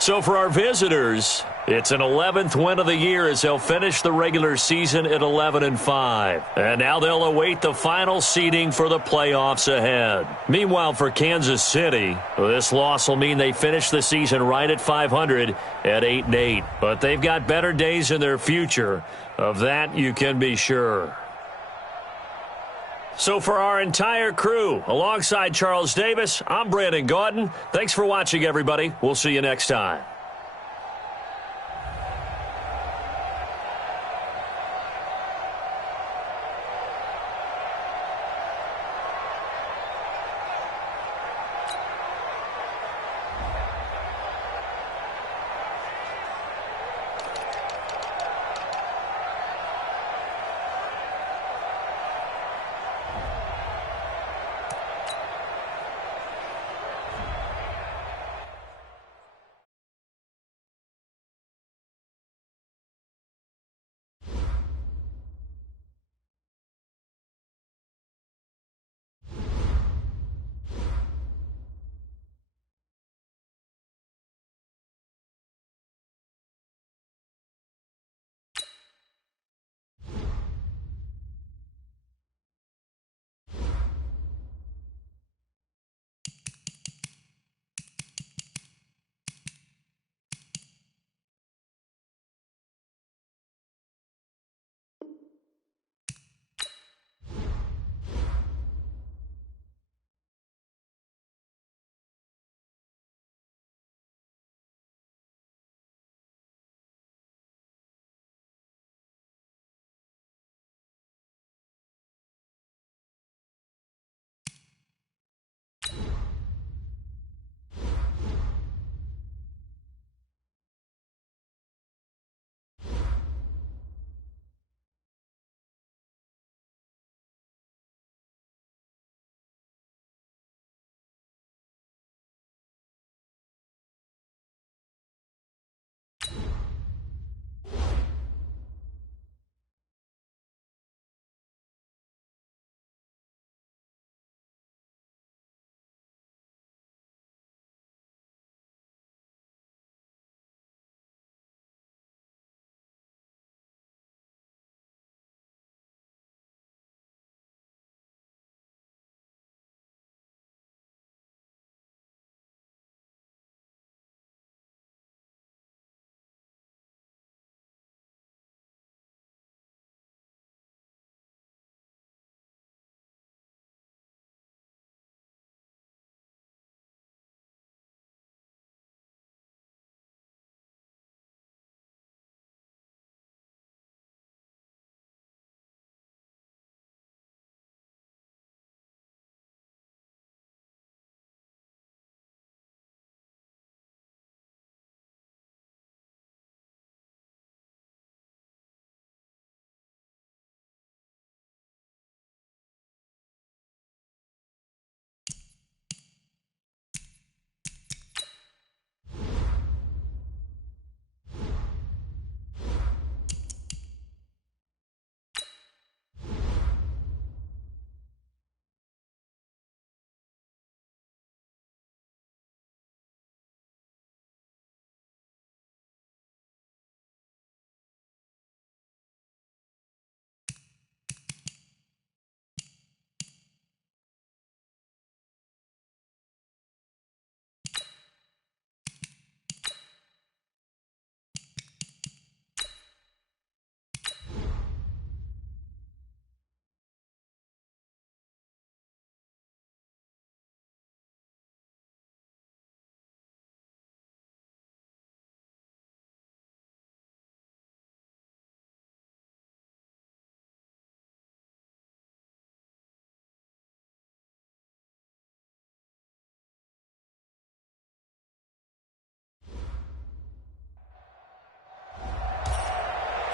So for our visitors, it's an 11th win of the year as they'll finish the regular season at 11-5. And now they'll await the final seeding for the playoffs ahead. Meanwhile, for Kansas City, this loss will mean they finish the season right at 500 at 8-8. But they've got better days in their future. Of that, you can be sure. So for our entire crew, alongside Charles Davis, I'm Brandon Gaudin. Thanks for watching, everybody. We'll see you next time.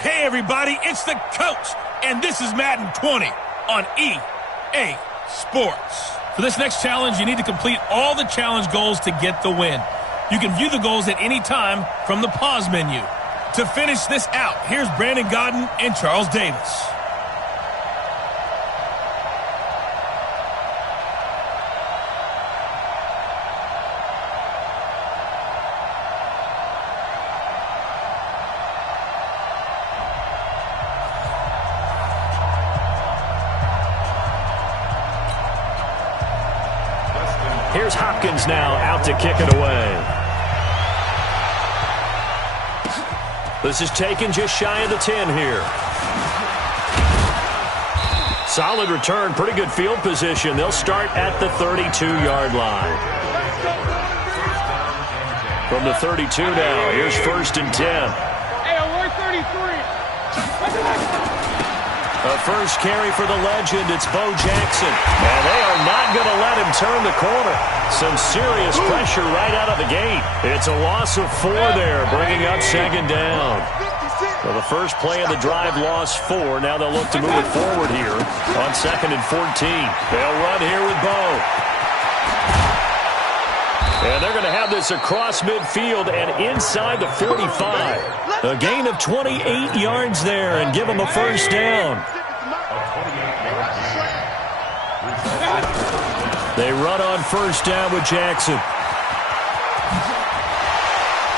Hey, everybody, it's the coach, and this is Madden 20 on EA Sports. For this next challenge, you need to complete all the challenge goals to get the win. You can view the goals at any time from the pause menu. To finish this out, here's Brandon Godden and Charles Davis. Here's Hopkins now out to kick it away. This is taken just shy of the 10 here. Solid return, pretty good field position. They'll start at the 32-yard line. From the 32 now, here's 1st and 10. Hey, we're 33. A first carry for the legend, it's Bo Jackson. And they are not going to let him turn the corner. Some serious pressure right out of the gate. It's a loss of 4 there, bringing up 2nd down. So the first play of the drive lost 4. Now they'll look to move it forward here on 2nd and 14. They'll run here with Bo. And they're going to have this across midfield and inside the 45. A gain of 28 yards there and give them a first down. They run on 1st down with Jackson.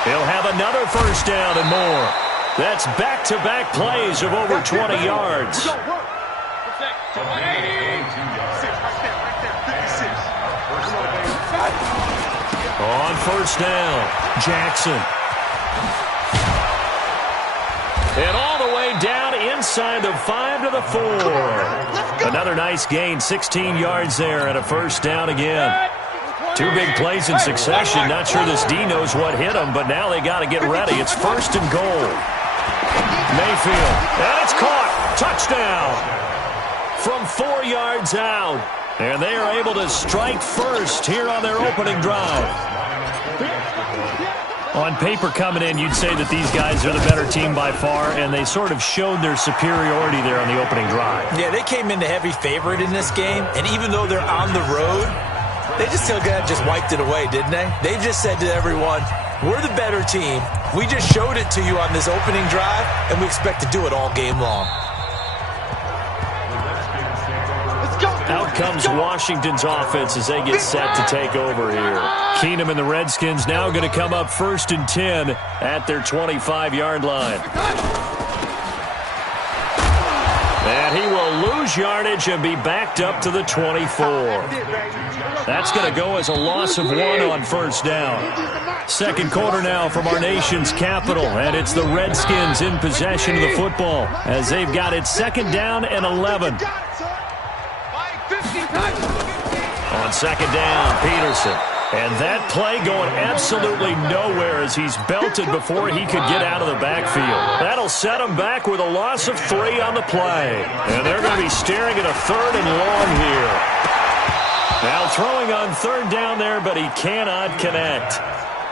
He'll have another 1st down and more. That's back-to-back plays of over 20 yards. On 1st down, Jackson. And all the way down inside the 5 to the 4. Another nice gain, 16 yards there and a 1st down again. 2 big plays in succession. Not sure this D knows what hit him, but now they got to get ready. It's 1st and goal. Mayfield, and it's caught. Touchdown from 4 yards out. And they are able to strike first here on their opening drive. On paper coming in, you'd say that these guys are the better team by far, and they sort of showed their superiority there on the opening drive. Yeah, they came in the heavy favorite in this game, and even though they're on the road, they just wiped it away, didn't they? They just said to everyone, we're the better team. We just showed it to you on this opening drive, and we expect to do it all game long. Out comes Washington's offense as they get set to take over here. Keenum and the Redskins now going to come up 1st and 10 at their 25-yard line. And he will lose yardage and be backed up to the 24. That's going to go as a loss of 1 on 1st down. Second quarter now from our nation's capital, and it's the Redskins in possession of the football as they've got it 2nd down and 11. On 2nd down, Peterson. And that play going absolutely nowhere as he's belted before he could get out of the backfield. That'll set him back with a loss of 3 on the play. And they're going to be staring at a 3rd and long here. Now throwing on 3rd down there, but he cannot connect.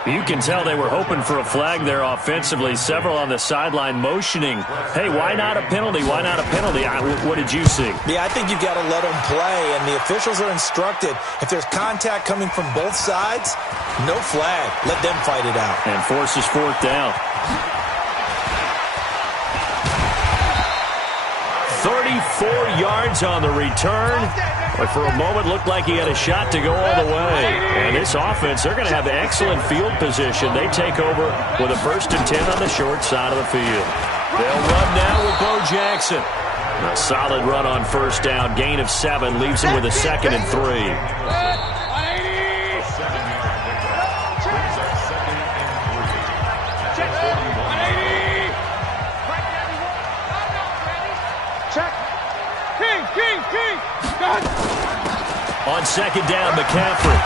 You can tell they were hoping for a flag there offensively. Several on the sideline motioning, hey, why not a penalty? Why not a penalty? What did you see? Yeah, I think you've got to let them play, and the officials are instructed, if there's contact coming from both sides, no flag. Let them fight it out. And forces 4th down. 34 yards on the return. But for a moment, looked like he had a shot to go all the way. And this offense, they're going to have excellent field position. They take over with a 1st and 10 on the short side of the field. They'll run now with Bo Jackson. A solid run on 1st down. Gain of 7 leaves him with a 2nd and 3. On 2nd down, McCaffrey.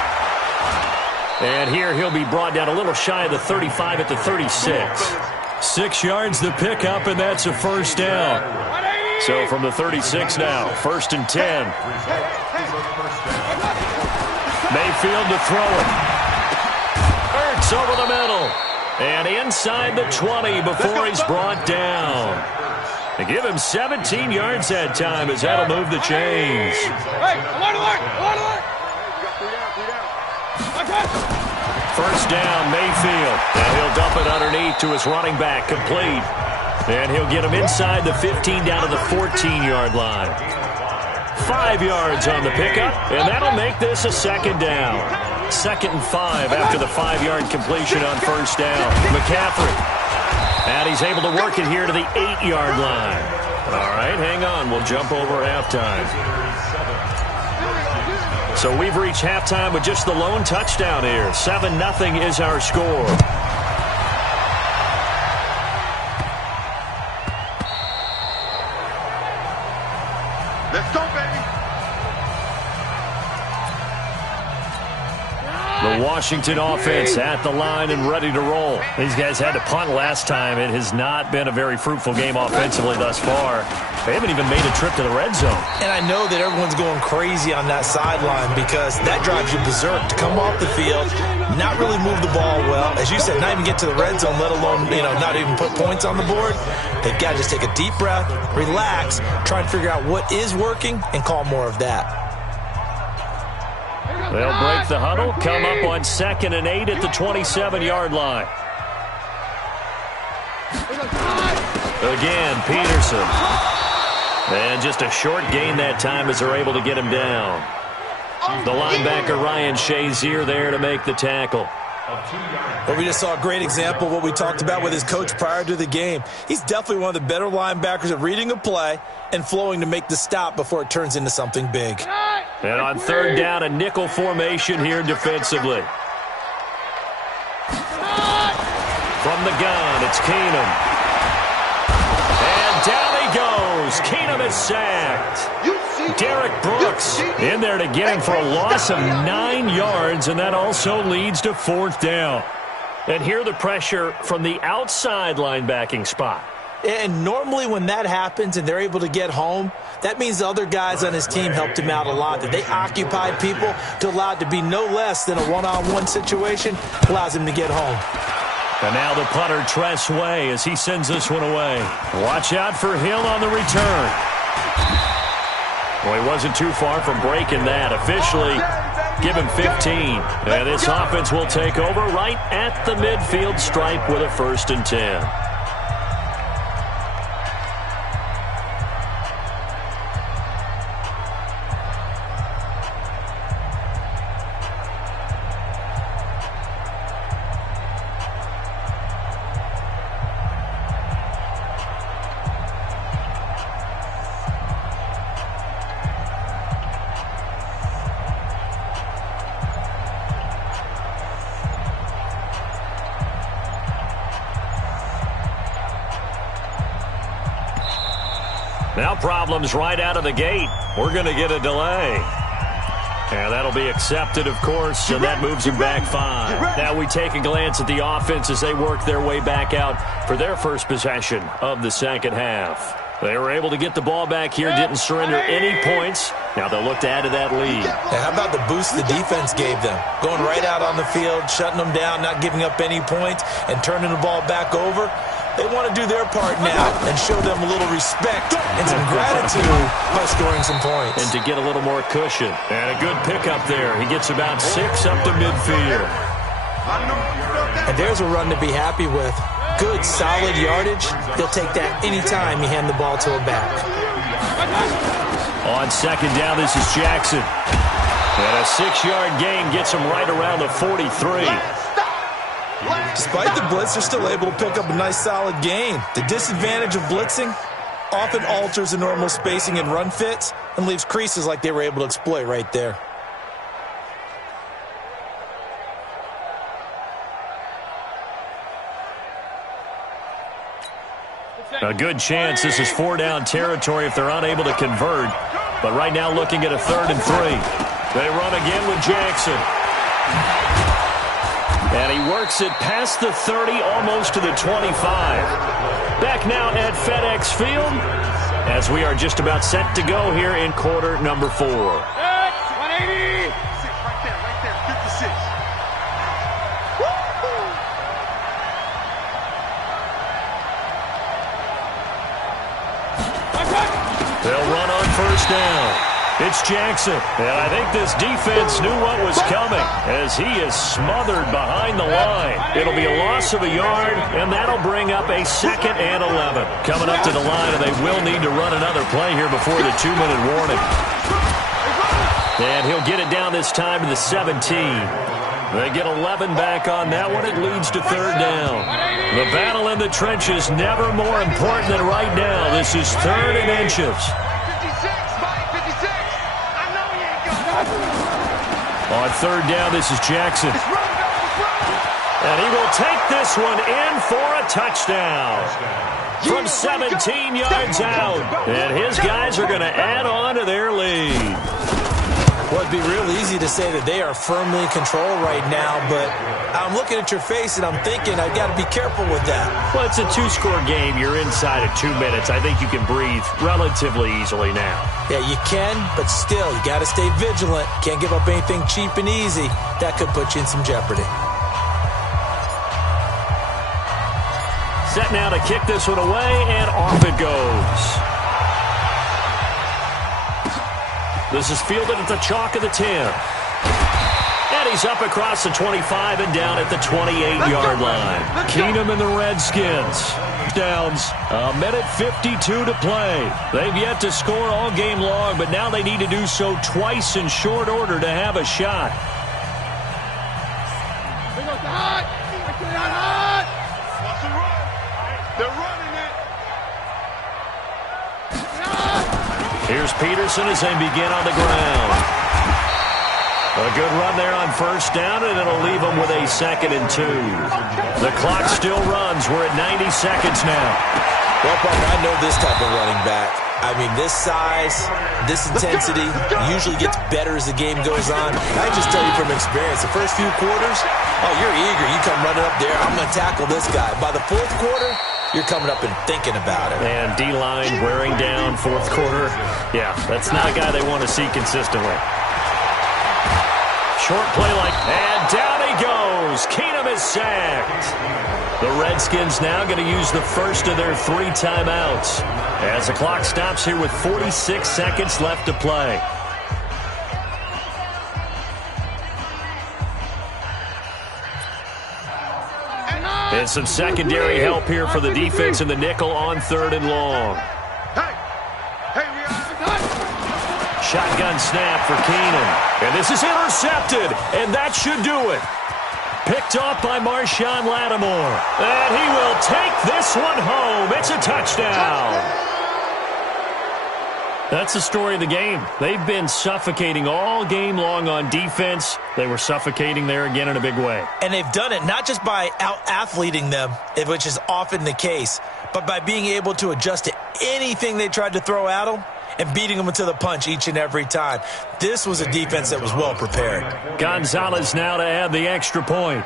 And here he'll be brought down a little shy of the 35 at the 36. 6 yards the pickup, and that's a 1st down. So from the 36 now, 1st and 10. Mayfield to throw it. Ertz over the middle. And inside the 20 before he's brought down. They give him 17 yards that time as that'll move the chains. First down, Mayfield. And he'll dump it underneath to his running back, complete. And he'll get him inside the 15 down to the 14-yard line. 5 yards on the pickup, and that'll make this a second down. 2nd and 5 after the 5-yard completion on first down. McCaffrey. And he's able to work it here to the 8-yard line. All right, hang on. We'll jump over halftime. So we've reached halftime with just the lone touchdown here. 7-0 is our score. Let's go, baby. The Washington offense at the line and ready to roll. These guys had to punt last time. It has not been a very fruitful game offensively thus far. They haven't even made a trip to the red zone. And I know that everyone's going crazy on that sideline because that drives you berserk to come off the field, not really move the ball well. As you said, not even get to the red zone, let alone, not even put points on the board. They've got to just take a deep breath, relax, try and figure out what is working, and call more of that. They'll break the huddle, come up on 2nd and 8 at the 27-yard line. Again, Peterson. And just a short gain that time as they're able to get him down. The linebacker, Ryan Shazier, there to make the tackle. Well, we just saw a great example of what we talked about with his coach prior to the game. He's definitely one of the better linebackers at reading a play and flowing to make the stop before it turns into something big. And on 3rd down, a nickel formation here defensively. From the gun, it's Keenum. And down he goes. Keenum is sacked. Derek Brooks in there to get him for a loss of 9 yards, and that also leads to 4th down. And here the pressure from the outside linebacking spot. And normally when that happens and they're able to get home, that means the other guys on his team helped him out a lot. That they occupied people to allow it to be no less than a one-on-one situation allows him to get home. And now the punter, Tress Way, as he sends this one away. Watch out for Hill on the return. Well, he wasn't too far from breaking that. Officially, give him 15. And this offense will take over right at the midfield stripe with a 1st and 10. Now problems right out of the gate. We're going to get a delay. And that'll be accepted, of course, and that moves him back 5. Now we take a glance at the offense as they work their way back out for their first possession of the second half. They were able to get the ball back here, didn't surrender any points. Now they'll look to add to that lead. Now how about the boost the defense gave them? Going right out on the field, shutting them down, not giving up any points, and turning the ball back over. They want to do their part now and show them a little respect and some gratitude by scoring some points. And to get a little more cushion. And a good pickup there. He gets about 6 up to midfield. And there's a run to be happy with. Good, solid yardage. He'll take that anytime you hand the ball to a back. On 2nd down, this is Jackson. And a 6-yard gain gets him right around the 43. Despite the blitz, they're still able to pick up a nice, solid gain. The disadvantage of blitzing often alters the normal spacing and run fits and leaves creases like they were able to exploit right there. A good chance this is 4-down territory if they're unable to convert. But right now looking at a 3rd and 3. They run again with Jackson. And he works it past the 30, almost to the 25. Back now at FedEx Field as we are just about set to go here in quarter number 4. 180. Right there, 56. They'll run on first down. It's Jackson, and I think this defense knew what was coming as he is smothered behind the line. It'll be a loss of a yard, and that'll bring up a 2nd and 11. Coming up to the line, and they will need to run another play here before the 2-minute warning. And he'll get it down this time to the 17. They get 11 back on that one. It leads to 3rd down. The battle in the trenches never more important than right now. This is 3rd and inches. On 3rd down, this is Jackson. And he will take this one in for a touchdown. From 17 yards out. And his guys are going to add on to their lead. Well, it'd be real easy to say that they are firmly in control right now, but I'm looking at your face and I'm thinking I've got to be careful with that. Well, it's a 2-score game. You're inside of 2 minutes. I think you can breathe relatively easily now. Yeah, you can, but still, you got to stay vigilant. Can't give up anything cheap and easy. That could put you in some jeopardy. Set now to kick this one away, and off it goes. This is fielded at the chalk of the 10. And he's up across the 25 and down at the 28-yard line. Keenum and the Redskins. Downs. 1:52 to play. They've yet to score all game long, but now they need to do so twice in short order to have a shot. They're running it. Here's Peterson as they begin on the ground. A good run there on first down, and it'll leave them with a 2nd and 2. The clock still runs. We're at 90 seconds now. Well, partner, I know this type of running back. I mean, this size, this intensity usually gets better as the game goes on. I just tell you from experience, the first few quarters, oh, you're eager. You come running up there. I'm going to tackle this guy. By the 4th quarter, you're coming up and thinking about it. And D-line wearing down 4th quarter. Yeah, that's not a guy they want to see consistently. Short play and down he goes. Keenum is sacked. The Redskins now going to use the first of their 3 timeouts as the clock stops here with 46 seconds left to play. And some secondary help here for the defense in the nickel on 3rd and long. Shotgun snap for Keenum. And this is intercepted, and that should do it. Picked off by Marshawn Lattimore. And he will take this one home. It's a touchdown. That's the story of the game. They've been suffocating all game long on defense. They were suffocating there again in a big way. And they've done it not just by out-athleting them, which is often the case, but by being able to adjust to anything they tried to throw at them and beating them to the punch each and every time. This was a defense that was well prepared. Gonzalez now to add the extra point.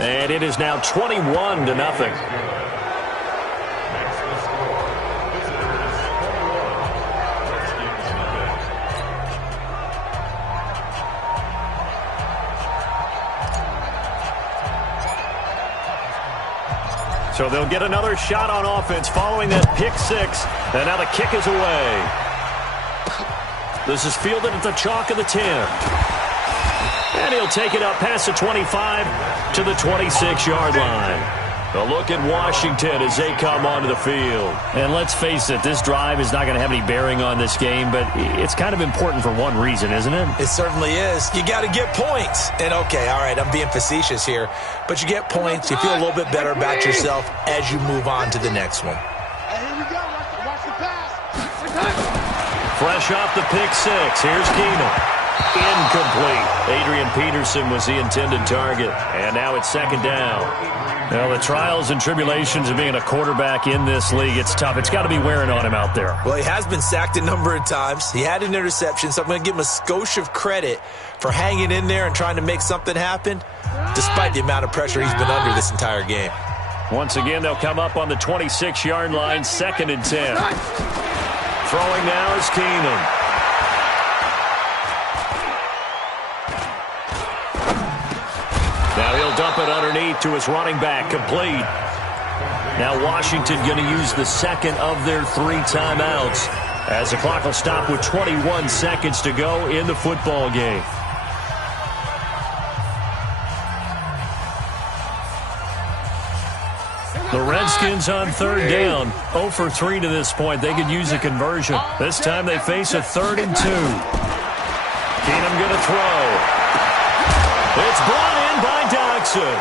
And it is now 21-0. So they'll get another shot on offense following that pick 6. And now the kick is away. This is fielded at the chalk of the 10. And he'll take it up past the 25 to the 26-yard line. A look at Washington as they come onto the field. And let's face it, this drive is not going to have any bearing on this game, but it's kind of important for one reason, isn't it? It certainly is. You got to get points. And, okay, all right, I'm being facetious here, but you get points. You feel a little bit better about yourself as you move on to the next one. Hey, here we go. Watch the pass. Fresh off the pick 6, here's Keenum. Incomplete. Adrian Peterson was the intended target. And now it's 2nd down. Now, the trials and tribulations of being a quarterback in this league, it's tough. It's got to be wearing on him out there. Well, he has been sacked a number of times. He had an interception, so I'm going to give him a skosh of credit for hanging in there and trying to make something happen, despite the amount of pressure he's been under this entire game. Once again, they'll come up on the 26-yard line, 2nd and 10. Throwing now is Keenum. Now he'll dump it underneath to his running back, complete. Now Washington going to use the second of their 3 timeouts as the clock will stop with 21 seconds to go in the football game. The Redskins on third down, 0 for 3 to this point. They could use a conversion. This time they face a 3rd and 2. Keenum going to throw. It's brought in by Dodson.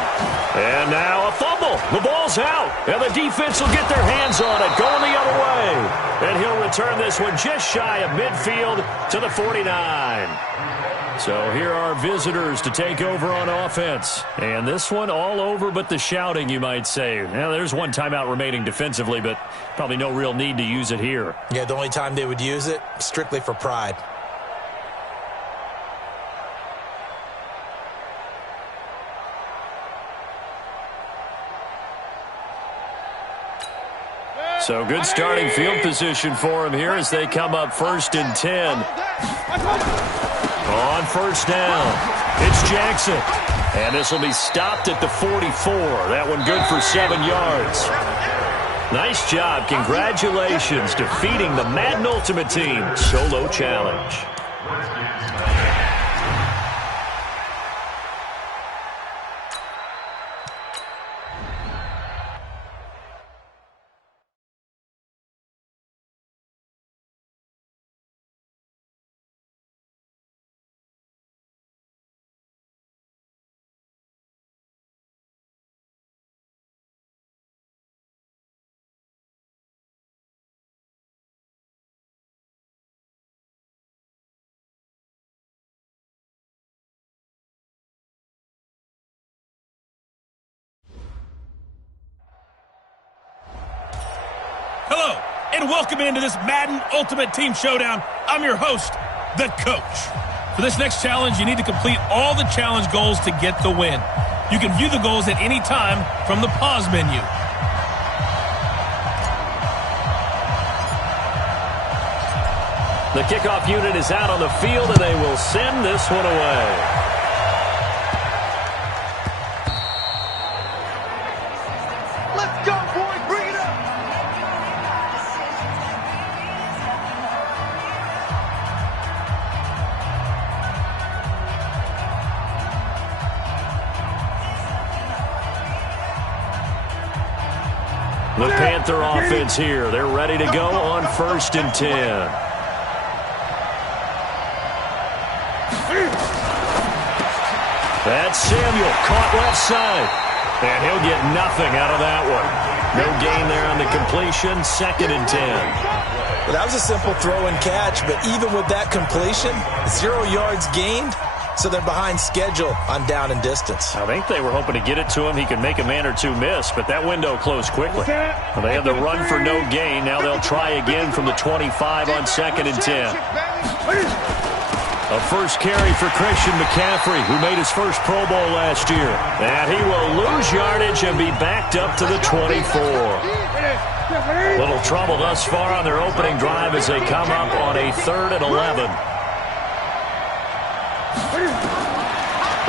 And now a fumble. The ball's out. And the defense will get their hands on it, going the other way. And he'll return this one just shy of midfield to the 49. So here are visitors to take over on offense. And this one all over but the shouting, you might say. Now, there's one timeout remaining defensively, but probably no real need to use it here. Yeah, the only time they would use it, strictly for pride. So good starting field position for him here as they come up 1st and 10. On first down, it's Jackson. And this will be stopped at the 44. That one good for 7 yards. Nice job. Congratulations. Defeating the Madden Ultimate Team. Solo challenge. Hello, and welcome into this Madden Ultimate Team Showdown. I'm your host, the Coach. For this next challenge, you need to complete all the challenge goals to get the win. You can view the goals at any time from the pause menu. The kickoff unit is out on the field, and they will send this one away. Let's go, boys. Bring it up. The Panther offense here. They're ready to go on 1st and 10. That's Samuel, caught left side. And he'll get nothing out of that one. No gain there on the completion, 2nd and 10. Well, that was a simple throw and catch, but even with that completion, 0 yards gained, so they're behind schedule on down and distance. I think they were hoping to get it to him. He could make a man or two miss, but that window closed quickly. Well, they have the run for no gain. Now they'll try again from the 25 on 2nd and 10. A first carry for Christian McCaffrey, who made his first Pro Bowl last year. And he will lose yardage and be backed up to the 24. Little trouble thus far on their opening drive as they come up on a 3rd and 11.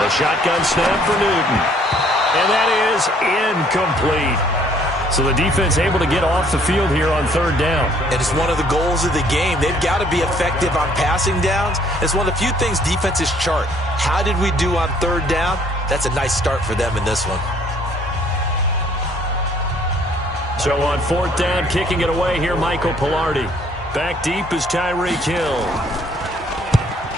A shotgun snap for Newton. And that is incomplete. So the defense able to get off the field here on 3rd down. And it's one of the goals of the game. They've got to be effective on passing downs. It's one of the few things defenses chart. How did we do on 3rd down? That's a nice start for them in this one. So on 4th down, kicking it away here, Michael Pilardi. Back deep is Tyreek Hill.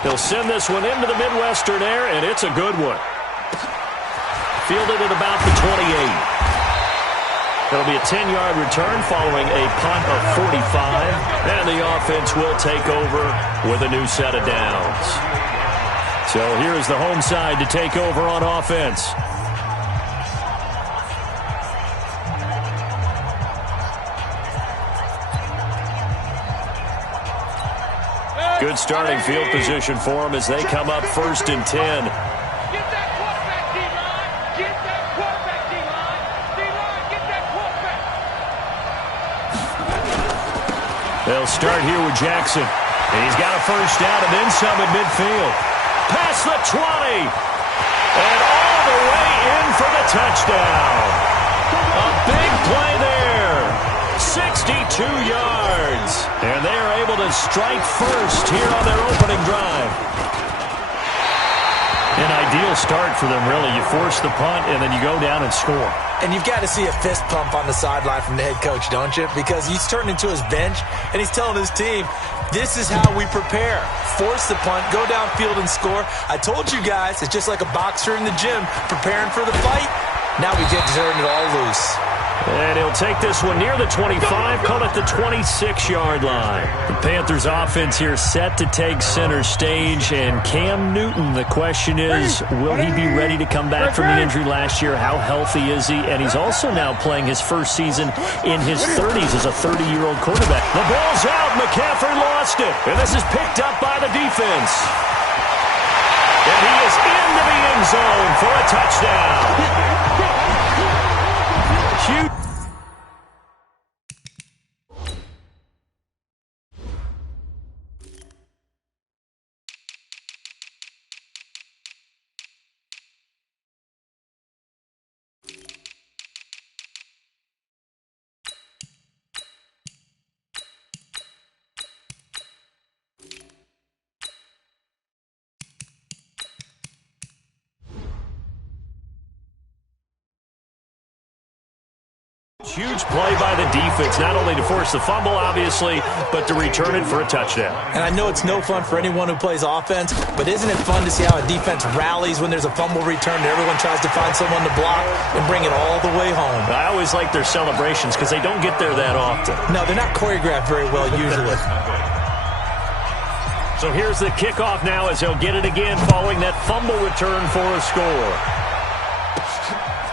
He'll send this one into the Midwestern air, and it's a good one. Fielded at about the 28. It'll be a 10-yard return following a punt of 45, and the offense will take over with a new set of downs. So here's the home side to take over on offense. Good starting field position for them as they come up 1st and 10. Get that quarterback, D-line. Get that quarterback, D-line. D-line, get that quarterback. They'll start here with Jackson. And he's got a first down and then some at midfield. Past the 20. And all the way in for the touchdown. A big play there. 62 yards. And they are able to strike first here on their opening drive. An ideal start for them, really. You force the punt, and then you go down and score. And you've got to see a fist pump on the sideline from the head coach, don't you? Because he's turned into his bench, and he's telling his team, this is how we prepare. Force the punt, go downfield and score. I told you guys, it's just like a boxer in the gym preparing for the fight. Now we get to turn it all loose. And he'll take this one near the 25, call it the 26-yard line. The Panthers offense here set to take center stage, and Cam Newton, the question is, will he be ready to come back from the injury last year? How healthy is he? And he's also now playing his first season in his 30s as a 30-year-old quarterback. The ball's out. McCaffrey lost it, and this is picked up by the defense. And he is into the end zone for a touchdown. Huge. Huge play by the defense, not only to force the fumble, obviously, but to return it for a touchdown. And I know it's no fun for anyone who plays offense, but isn't it fun to see how a defense rallies when there's a fumble return and everyone tries to find someone to block and bring it all the way home? I always like their celebrations because they don't get there that often. No, they're not choreographed very well usually. So here's the kickoff now as he'll get it again following that fumble return for a score.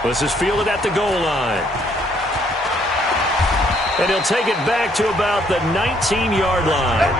This is fielded at the goal line. And he'll take it back to about the 19-yard line.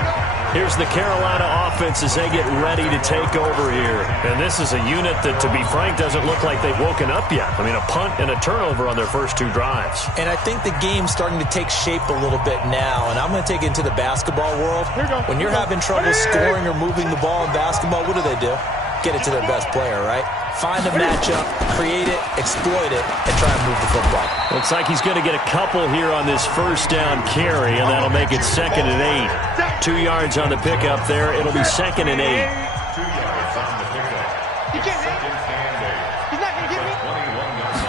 Here's the Carolina offense as they get ready to take over here. And this is a unit that, to be frank, doesn't look like they've woken up yet. I mean, a punt and a turnover on their first two drives. And I think the game's starting to take shape a little bit now. And I'm going to take it into the basketball world. When you're having trouble scoring or moving the ball in basketball, what do? Get it to their best player, right? Find a matchup, create it, exploit it, and try and move the football. Looks like he's going to get a couple here on this first down carry, and that'll make it 2nd and 8. 2 yards on the pickup there. It'll be 2nd and 8. 2 yards on the pickup. You can't hit. 2nd and 8. He's not going to get me. 21 yards.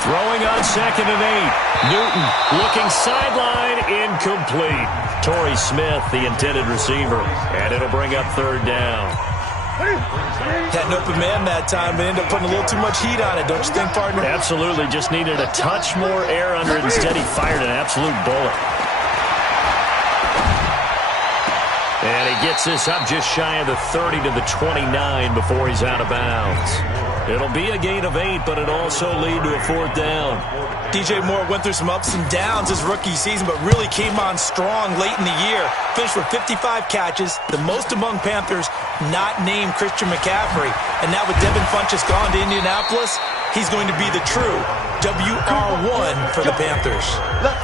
Throwing on 2nd and 8. Newton looking sideline, incomplete. Torrey Smith, the intended receiver, and it'll bring up 3rd down. Had an open man that time, but ended up putting a little too much heat on it, don't you think, partner? Absolutely. Just needed a touch more air under it. Instead, he fired an absolute bullet. And he gets this up just shy of the 30 to the 29 before he's out of bounds. It'll be a gain of 8, but it'll also lead to a 4th down. DJ Moore went through some ups and downs his rookie season, but really came on strong late in the year. Finished with 55 catches, the most among Panthers not named Christian McCaffrey. And now with Devin Funchess gone to Indianapolis, he's going to be the true WR1 for the Panthers.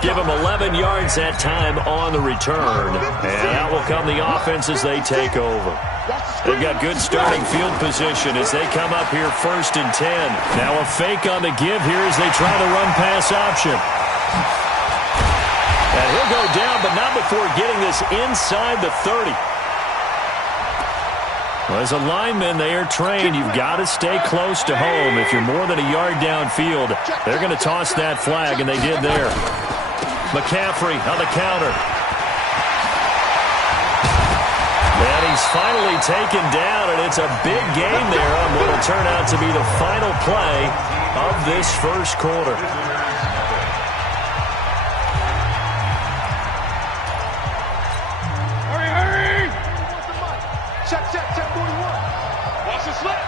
Give him 11 yards that time on the return. And that will come the offense as they take over. They've got good starting field position as they come up here 1st and 10. Now a fake on the give here as they try the run-pass option. And he'll go down, but not before getting this inside the 30. Well, as a lineman, they are trained. You've got to stay close to home. If you're more than a yard downfield, they're going to toss that flag, and they did there. McCaffrey on the counter. And he's finally taken down, and it's a big game there on what will turn out to be the final play of this first quarter. Hurry! Check, 41. Watch the slant.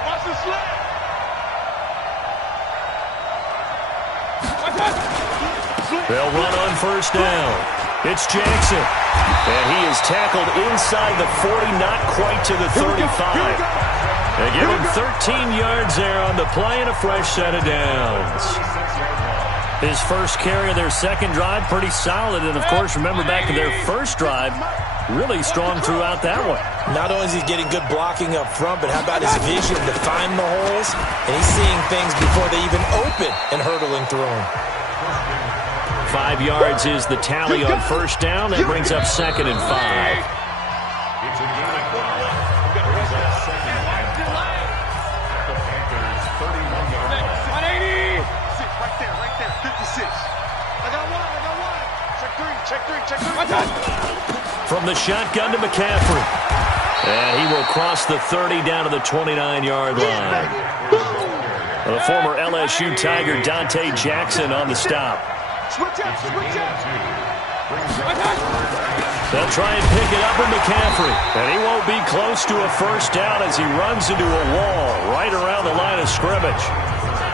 They'll run on 1st down. It's Jackson. And he is tackled inside the 40, not quite to the 35. They give him 13 yards there on the play and a fresh set of downs. His first carry of their second drive, pretty solid. And, of course, remember back to their first drive, really strong throughout that one. Not only is he getting good blocking up front, but how about his vision to find the holes? And he's seeing things before they even open and hurtling through them. 5 yards is the tally on first down. That brings up 2nd and 5. It's a gain of 12. Brings up 2nd and 5. At the Panthers' 31-yard line. 180. Right there. 56. I got one. Check three. From the shotgun to McCaffrey. And he will cross the 30 down to the 29-yard line. The former LSU Tiger Dante Jackson on the stop. Switch out. They'll try and pick it up with McCaffrey. And he won't be close to a first down as he runs into a wall right around the line of scrimmage.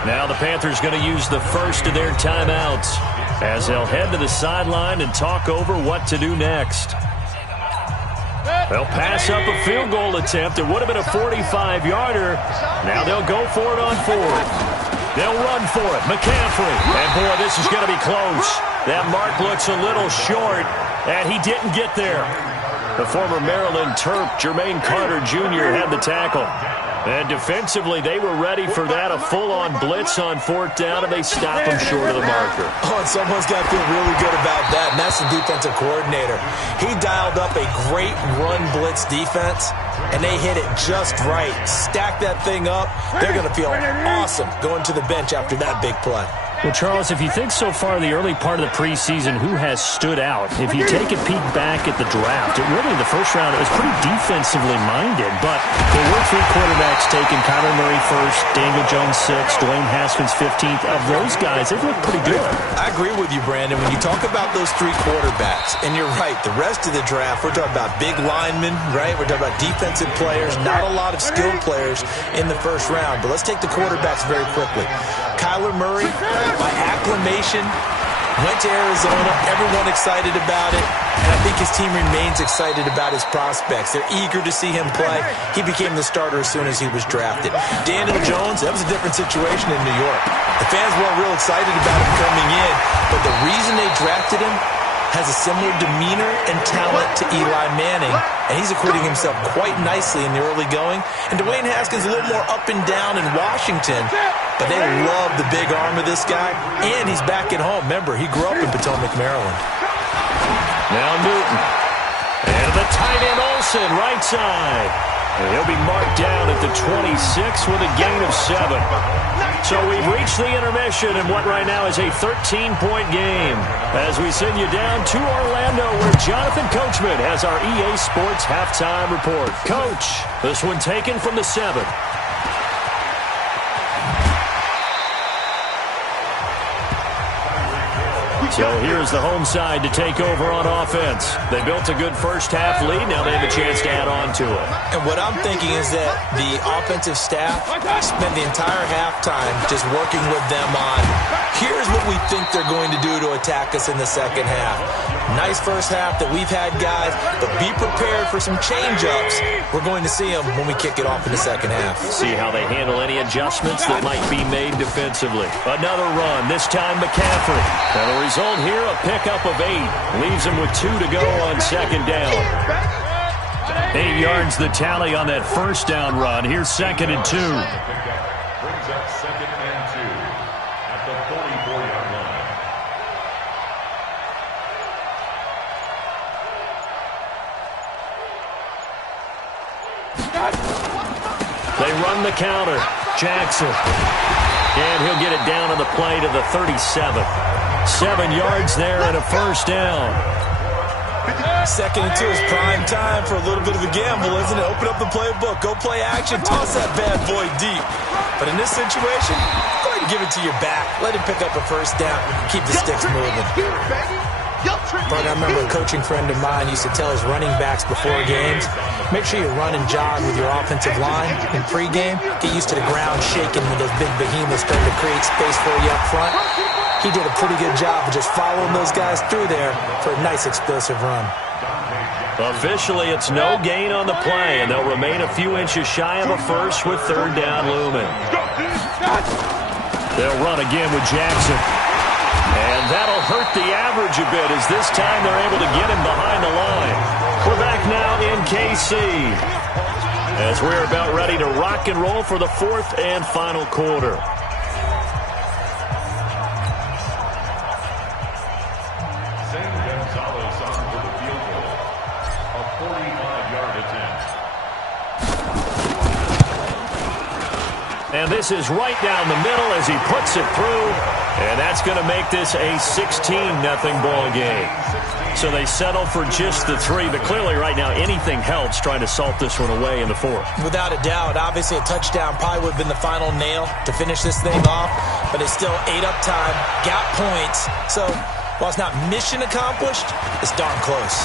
Now the Panthers going to use the first of their timeouts as they'll head to the sideline and talk over what to do next. They'll pass up a field goal attempt. It would have been a 45-yarder. Now they'll go for it on 4th. They'll run for it. McCaffrey. And, boy, this is going to be close. That mark looks a little short, and he didn't get there. The former Maryland Terp, Jermaine Carter Jr., had the tackle. And defensively, they were ready for that, a full-on blitz on 4th down, and they stop him short of the marker. Oh, and someone's got to feel really good about that, and that's the defensive coordinator. He dialed up a great run blitz defense, and they hit it just right. Stack that thing up. They're going to feel awesome going to the bench after that big play. Well, Charles, if you think so far the early part of the preseason, who has stood out? If you take a peek back at the draft, it really, the first round, it was pretty defensively minded, but there were 3 quarterbacks taken. Kyler Murray first, Daniel Jones 6th, Dwayne Haskins 15th. Of those guys, they've looked pretty good. I agree with you, Brandon. When you talk about those 3 quarterbacks, and you're right, the rest of the draft, we're talking about big linemen, right? We're talking about defensive players, not a lot of skilled players in the first round. But let's take the quarterbacks very quickly. Kyler Murray, by acclamation, went to Arizona. Everyone excited about it. And I think his team remains excited about his prospects. They're eager to see him play. He became the starter as soon as he was drafted. Daniel Jones, that was a different situation in New York. The fans weren't real excited about him coming in, but the reason they drafted him has a similar demeanor and talent to Eli Manning, and he's acquitting himself quite nicely in the early going. And Dwayne Haskins a little more up and down in Washington, but they love the big arm of this guy, and he's back at home. Remember, he grew up in Potomac, Maryland. Now Newton. And the tight end Olsen, right side. And he'll be marked down at the 26 with a gain of 7. So we've reached the intermission in what right now is a 13-point game as we send you down to Orlando where Jonathan Coachman has our EA Sports halftime report. Coach, this one taken from the 7. So here's the home side to take over on offense. They built a good first-half lead. Now they have a chance to add on to it. And what I'm thinking is that the offensive staff spent the entire halftime just working with them on, here's what we think they're going to do to attack us in the second half. Nice first half that we've had, guys, but be prepared for some change-ups. We're going to see them when we kick it off in the second half. See how they handle any adjustments that might be made defensively. Another run, this time McCaffrey. And the result here, a pickup of 8. Leaves him with 2 to go on second down. 8 yards the tally on that first down run. Here's 2nd and 2. Brings up 2nd and 2 at the 44-yard line. They run the counter. Jackson. And he'll get it down on the play to the 37. 7 yards there and a first down. 2nd and 2 is prime time for a little bit of a gamble, isn't it? Open up the playbook, go play action, toss that bad boy deep. But in this situation, go ahead and give it to your back. Let him pick up a first down. Keep the sticks moving. But I remember a coaching friend of mine used to tell his running backs before games, make sure you run and jog with your offensive line in pregame. Get used to the ground shaking when those big behemoths start to create space for you up front. He did a pretty good job of just following those guys through there for a nice explosive run. Officially, it's no gain on the play, and they'll remain a few inches shy of a first with 3rd down looming. They'll run again with Jackson. And that'll hurt the average a bit as this time they're able to get him behind the line. We're back now in KC as we're about ready to rock and roll for the 4th and final quarter. And this is right down the middle as he puts it through. And that's going to make this a 16-0 ball game. So they settle for just the 3. But clearly right now anything helps trying to salt this one away in the 4th. Without a doubt. Obviously a touchdown probably would have been the final nail to finish this thing off. But it's still 8 up time, got points. So while it's not mission accomplished, it's darn close.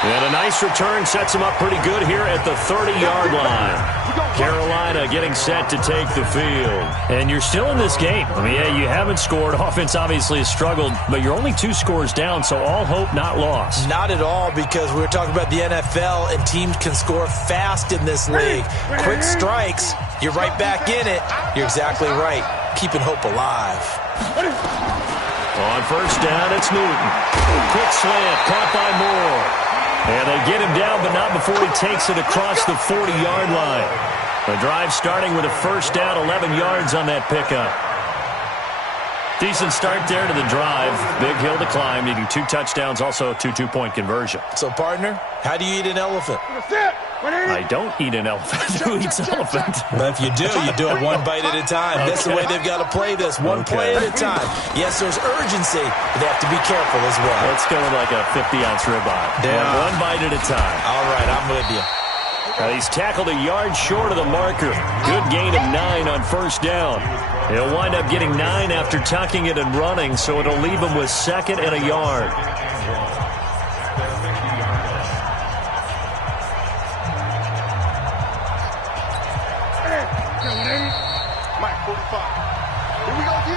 And a nice return sets him up pretty good here at the 30-yard line. Carolina getting set to take the field. And you're still in this game. I mean, yeah, you haven't scored. Offense obviously has struggled, but you're only 2 scores down, so all hope not lost. Not at all, because we were talking about the NFL, and teams can score fast in this league. Quick strikes, you're right back in it. You're exactly right. Keeping hope alive. On first down, it's Newton. Quick slant, caught by Moore. And they get him down, but not before he takes it across the 40-yard line. The drive starting with a first down, 11 yards on that pickup. Decent start there to the drive. Big hill to climb, needing 2 touchdowns, also a 2 2-point conversion. So, partner, how do you eat an elephant? I don't eat an elephant. Who eats elephant? But if you do it one bite at a time. That's the way they've got to play this, one play at a time. Yes, there's urgency, but they have to be careful as well. Let's go with like a 50-ounce ribeye. One bite at a time. All right, I'm with you. He's tackled a yard short of the marker. Good gain of 9 on first down. He'll wind up getting 9 after tucking it and running, so it'll leave him with 2nd and a yard. Mike 45. Here we go, D.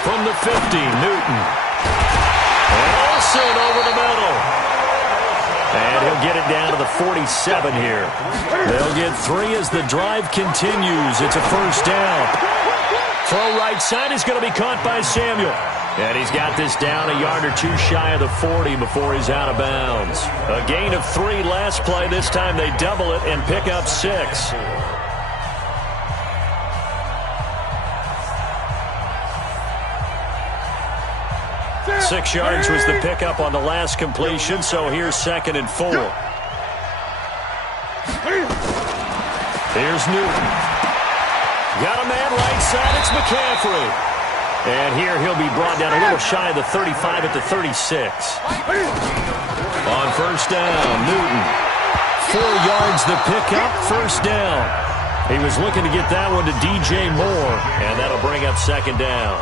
From the 50, Newton. And Olsen over the middle. And he'll get it down to the 47 here. They'll get 3 as the drive continues. It's a first down. Throw right side is going to be caught by Samuel. And he's got this down a yard or 2 shy of the 40 before he's out of bounds. A gain of 3 last play. This time they double it and pick up 6. 6 yards was the pickup on the last completion, so here's 2nd and 4. Here's Newton. Got a man right side, it's McCaffrey. And here he'll be brought down a little shy of the 35 at the 36. On first down, Newton. 4 yards the pickup, first down. He was looking to get that one to DJ Moore, and that'll bring up 2nd down.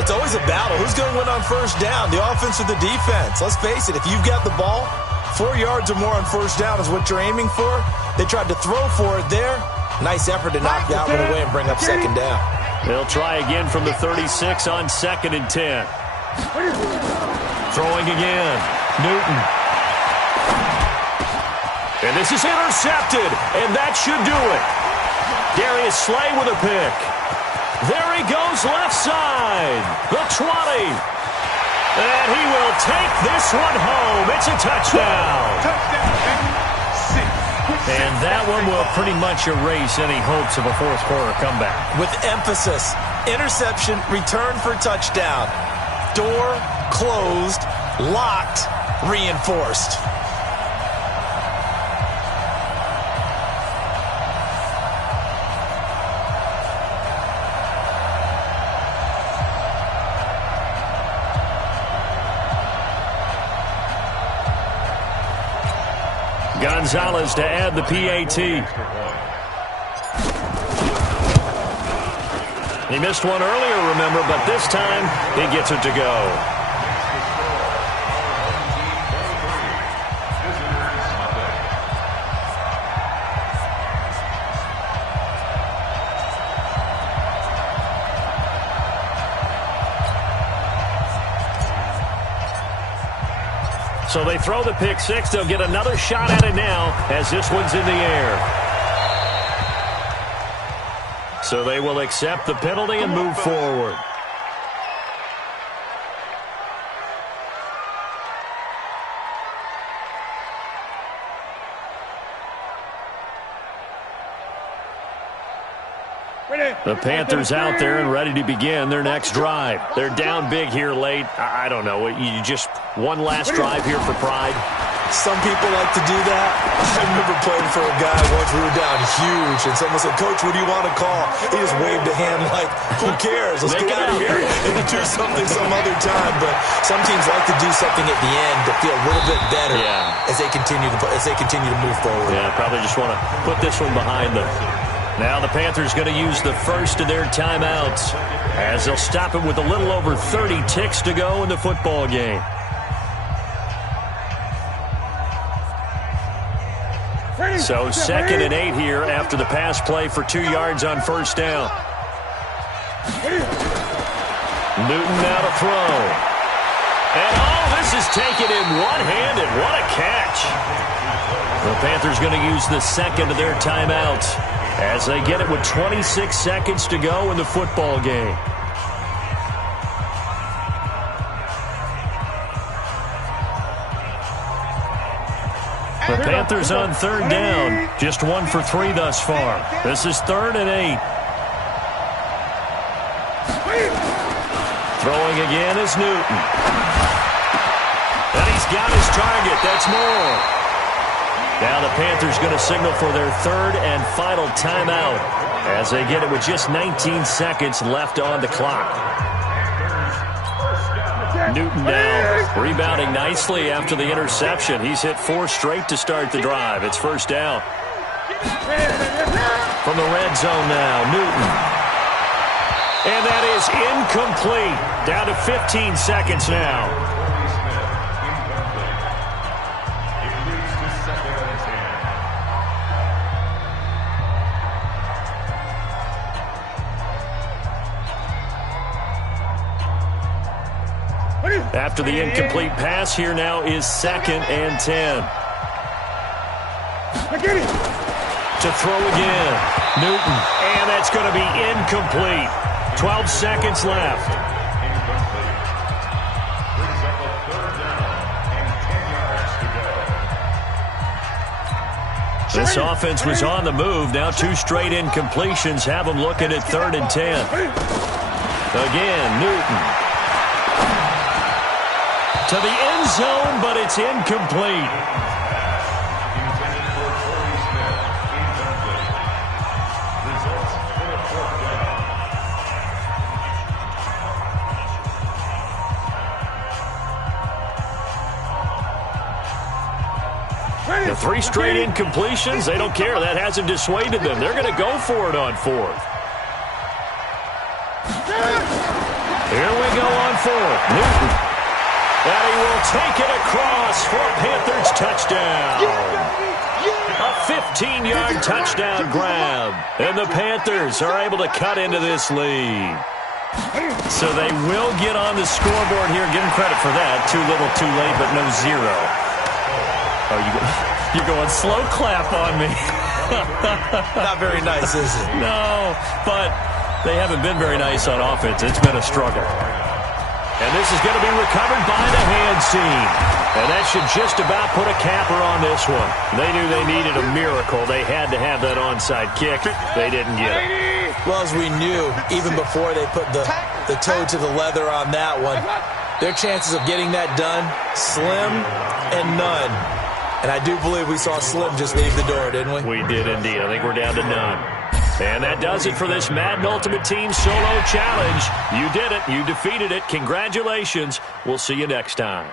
It's always a battle. Who's going to win on first down, the offense or the defense? Let's face it, if you've got the ball, 4 yards or more on first down is what you're aiming for. They tried to throw for it there. Nice effort to knock that one away and bring up 2nd down. They'll try again from the 36 on 2nd and 10. Throwing again. Newton. And this is intercepted, and that should do it. Darius Slay with a pick. There he goes left side. The 20. And he will take this one home. It's a touchdown. And that one will pretty much erase any hopes of a fourth quarter comeback. With emphasis, interception, return for touchdown. Door closed, locked, reinforced. Gonzalez to add the PAT. He missed one earlier, remember, but this time he gets it to go. So they throw the pick six. They'll get another shot at it now as this one's in the air. So they will accept the penalty and move forward. The Panthers out there and ready to begin their next drive. They're down big here late. I don't know. You just one last drive here for pride. Some people like to do that. I remember playing for a guy once. We were down huge, and someone said, "Coach, what do you want to call?" He just waved a hand like, "Who cares? Let's get out of here and do something some other time." But some teams like to do something at the end to feel a little bit better as they continue to move forward. Yeah, probably just want to put this one behind them. Now the Panthers going to use the first of their timeouts as they'll stop it with a little over 30 ticks to go in the football game. So 2nd and 8 here after the pass play for 2 yards on first down. Newton now to throw. And this is taken in one-handed. What a catch. The Panthers going to use the second of their timeouts as they get it with 26 seconds to go in the football game. The Panthers on 3rd down. Just 1 for 3 thus far. This is 3rd and 8. Throwing again is Newton. And he's got his target. That's more. Now the Panthers going to signal for their 3rd and final timeout as they get it with just 19 seconds left on the clock. Newton now rebounding nicely after the interception. He's hit 4 straight to start the drive. It's first down. From the red zone now, Newton. And that is incomplete. Down to 15 seconds now. After the incomplete pass, here now is 2nd and 10. To throw again. Newton. And that's going to be incomplete. 12 seconds left. This offense was on the move. Now 2 straight incompletions have them looking at 3rd and 10. Again, Newton. To the end zone, but it's incomplete. The 3 straight incompletions, they don't care. That hasn't dissuaded them. They're going to go for it on 4th. Here we go on 4th. Newton. And he will take it across for a Panthers touchdown. A 15-yard touchdown grab. And the Panthers are able to cut into this lead. So they will get on the scoreboard here. Give them credit for that. Too little, too late, but no 0. Oh, you're going slow clap on me. Not very nice, is it? No, but they haven't been very nice on offense. It's been a struggle. And this is going to be recovered by the hands team. And that should just about put a capper on this one. They knew they needed a miracle. They had to have that onside kick. They didn't get it. Well, as we knew, even before they put the toe to the leather on that one, their chances of getting that done, slim and none. And I do believe we saw Slim just leave the door, didn't we? We did indeed. I think we're down to none. And that does it for this Madden Ultimate Team Solo Challenge. You did it. You defeated it. Congratulations. We'll see you next time.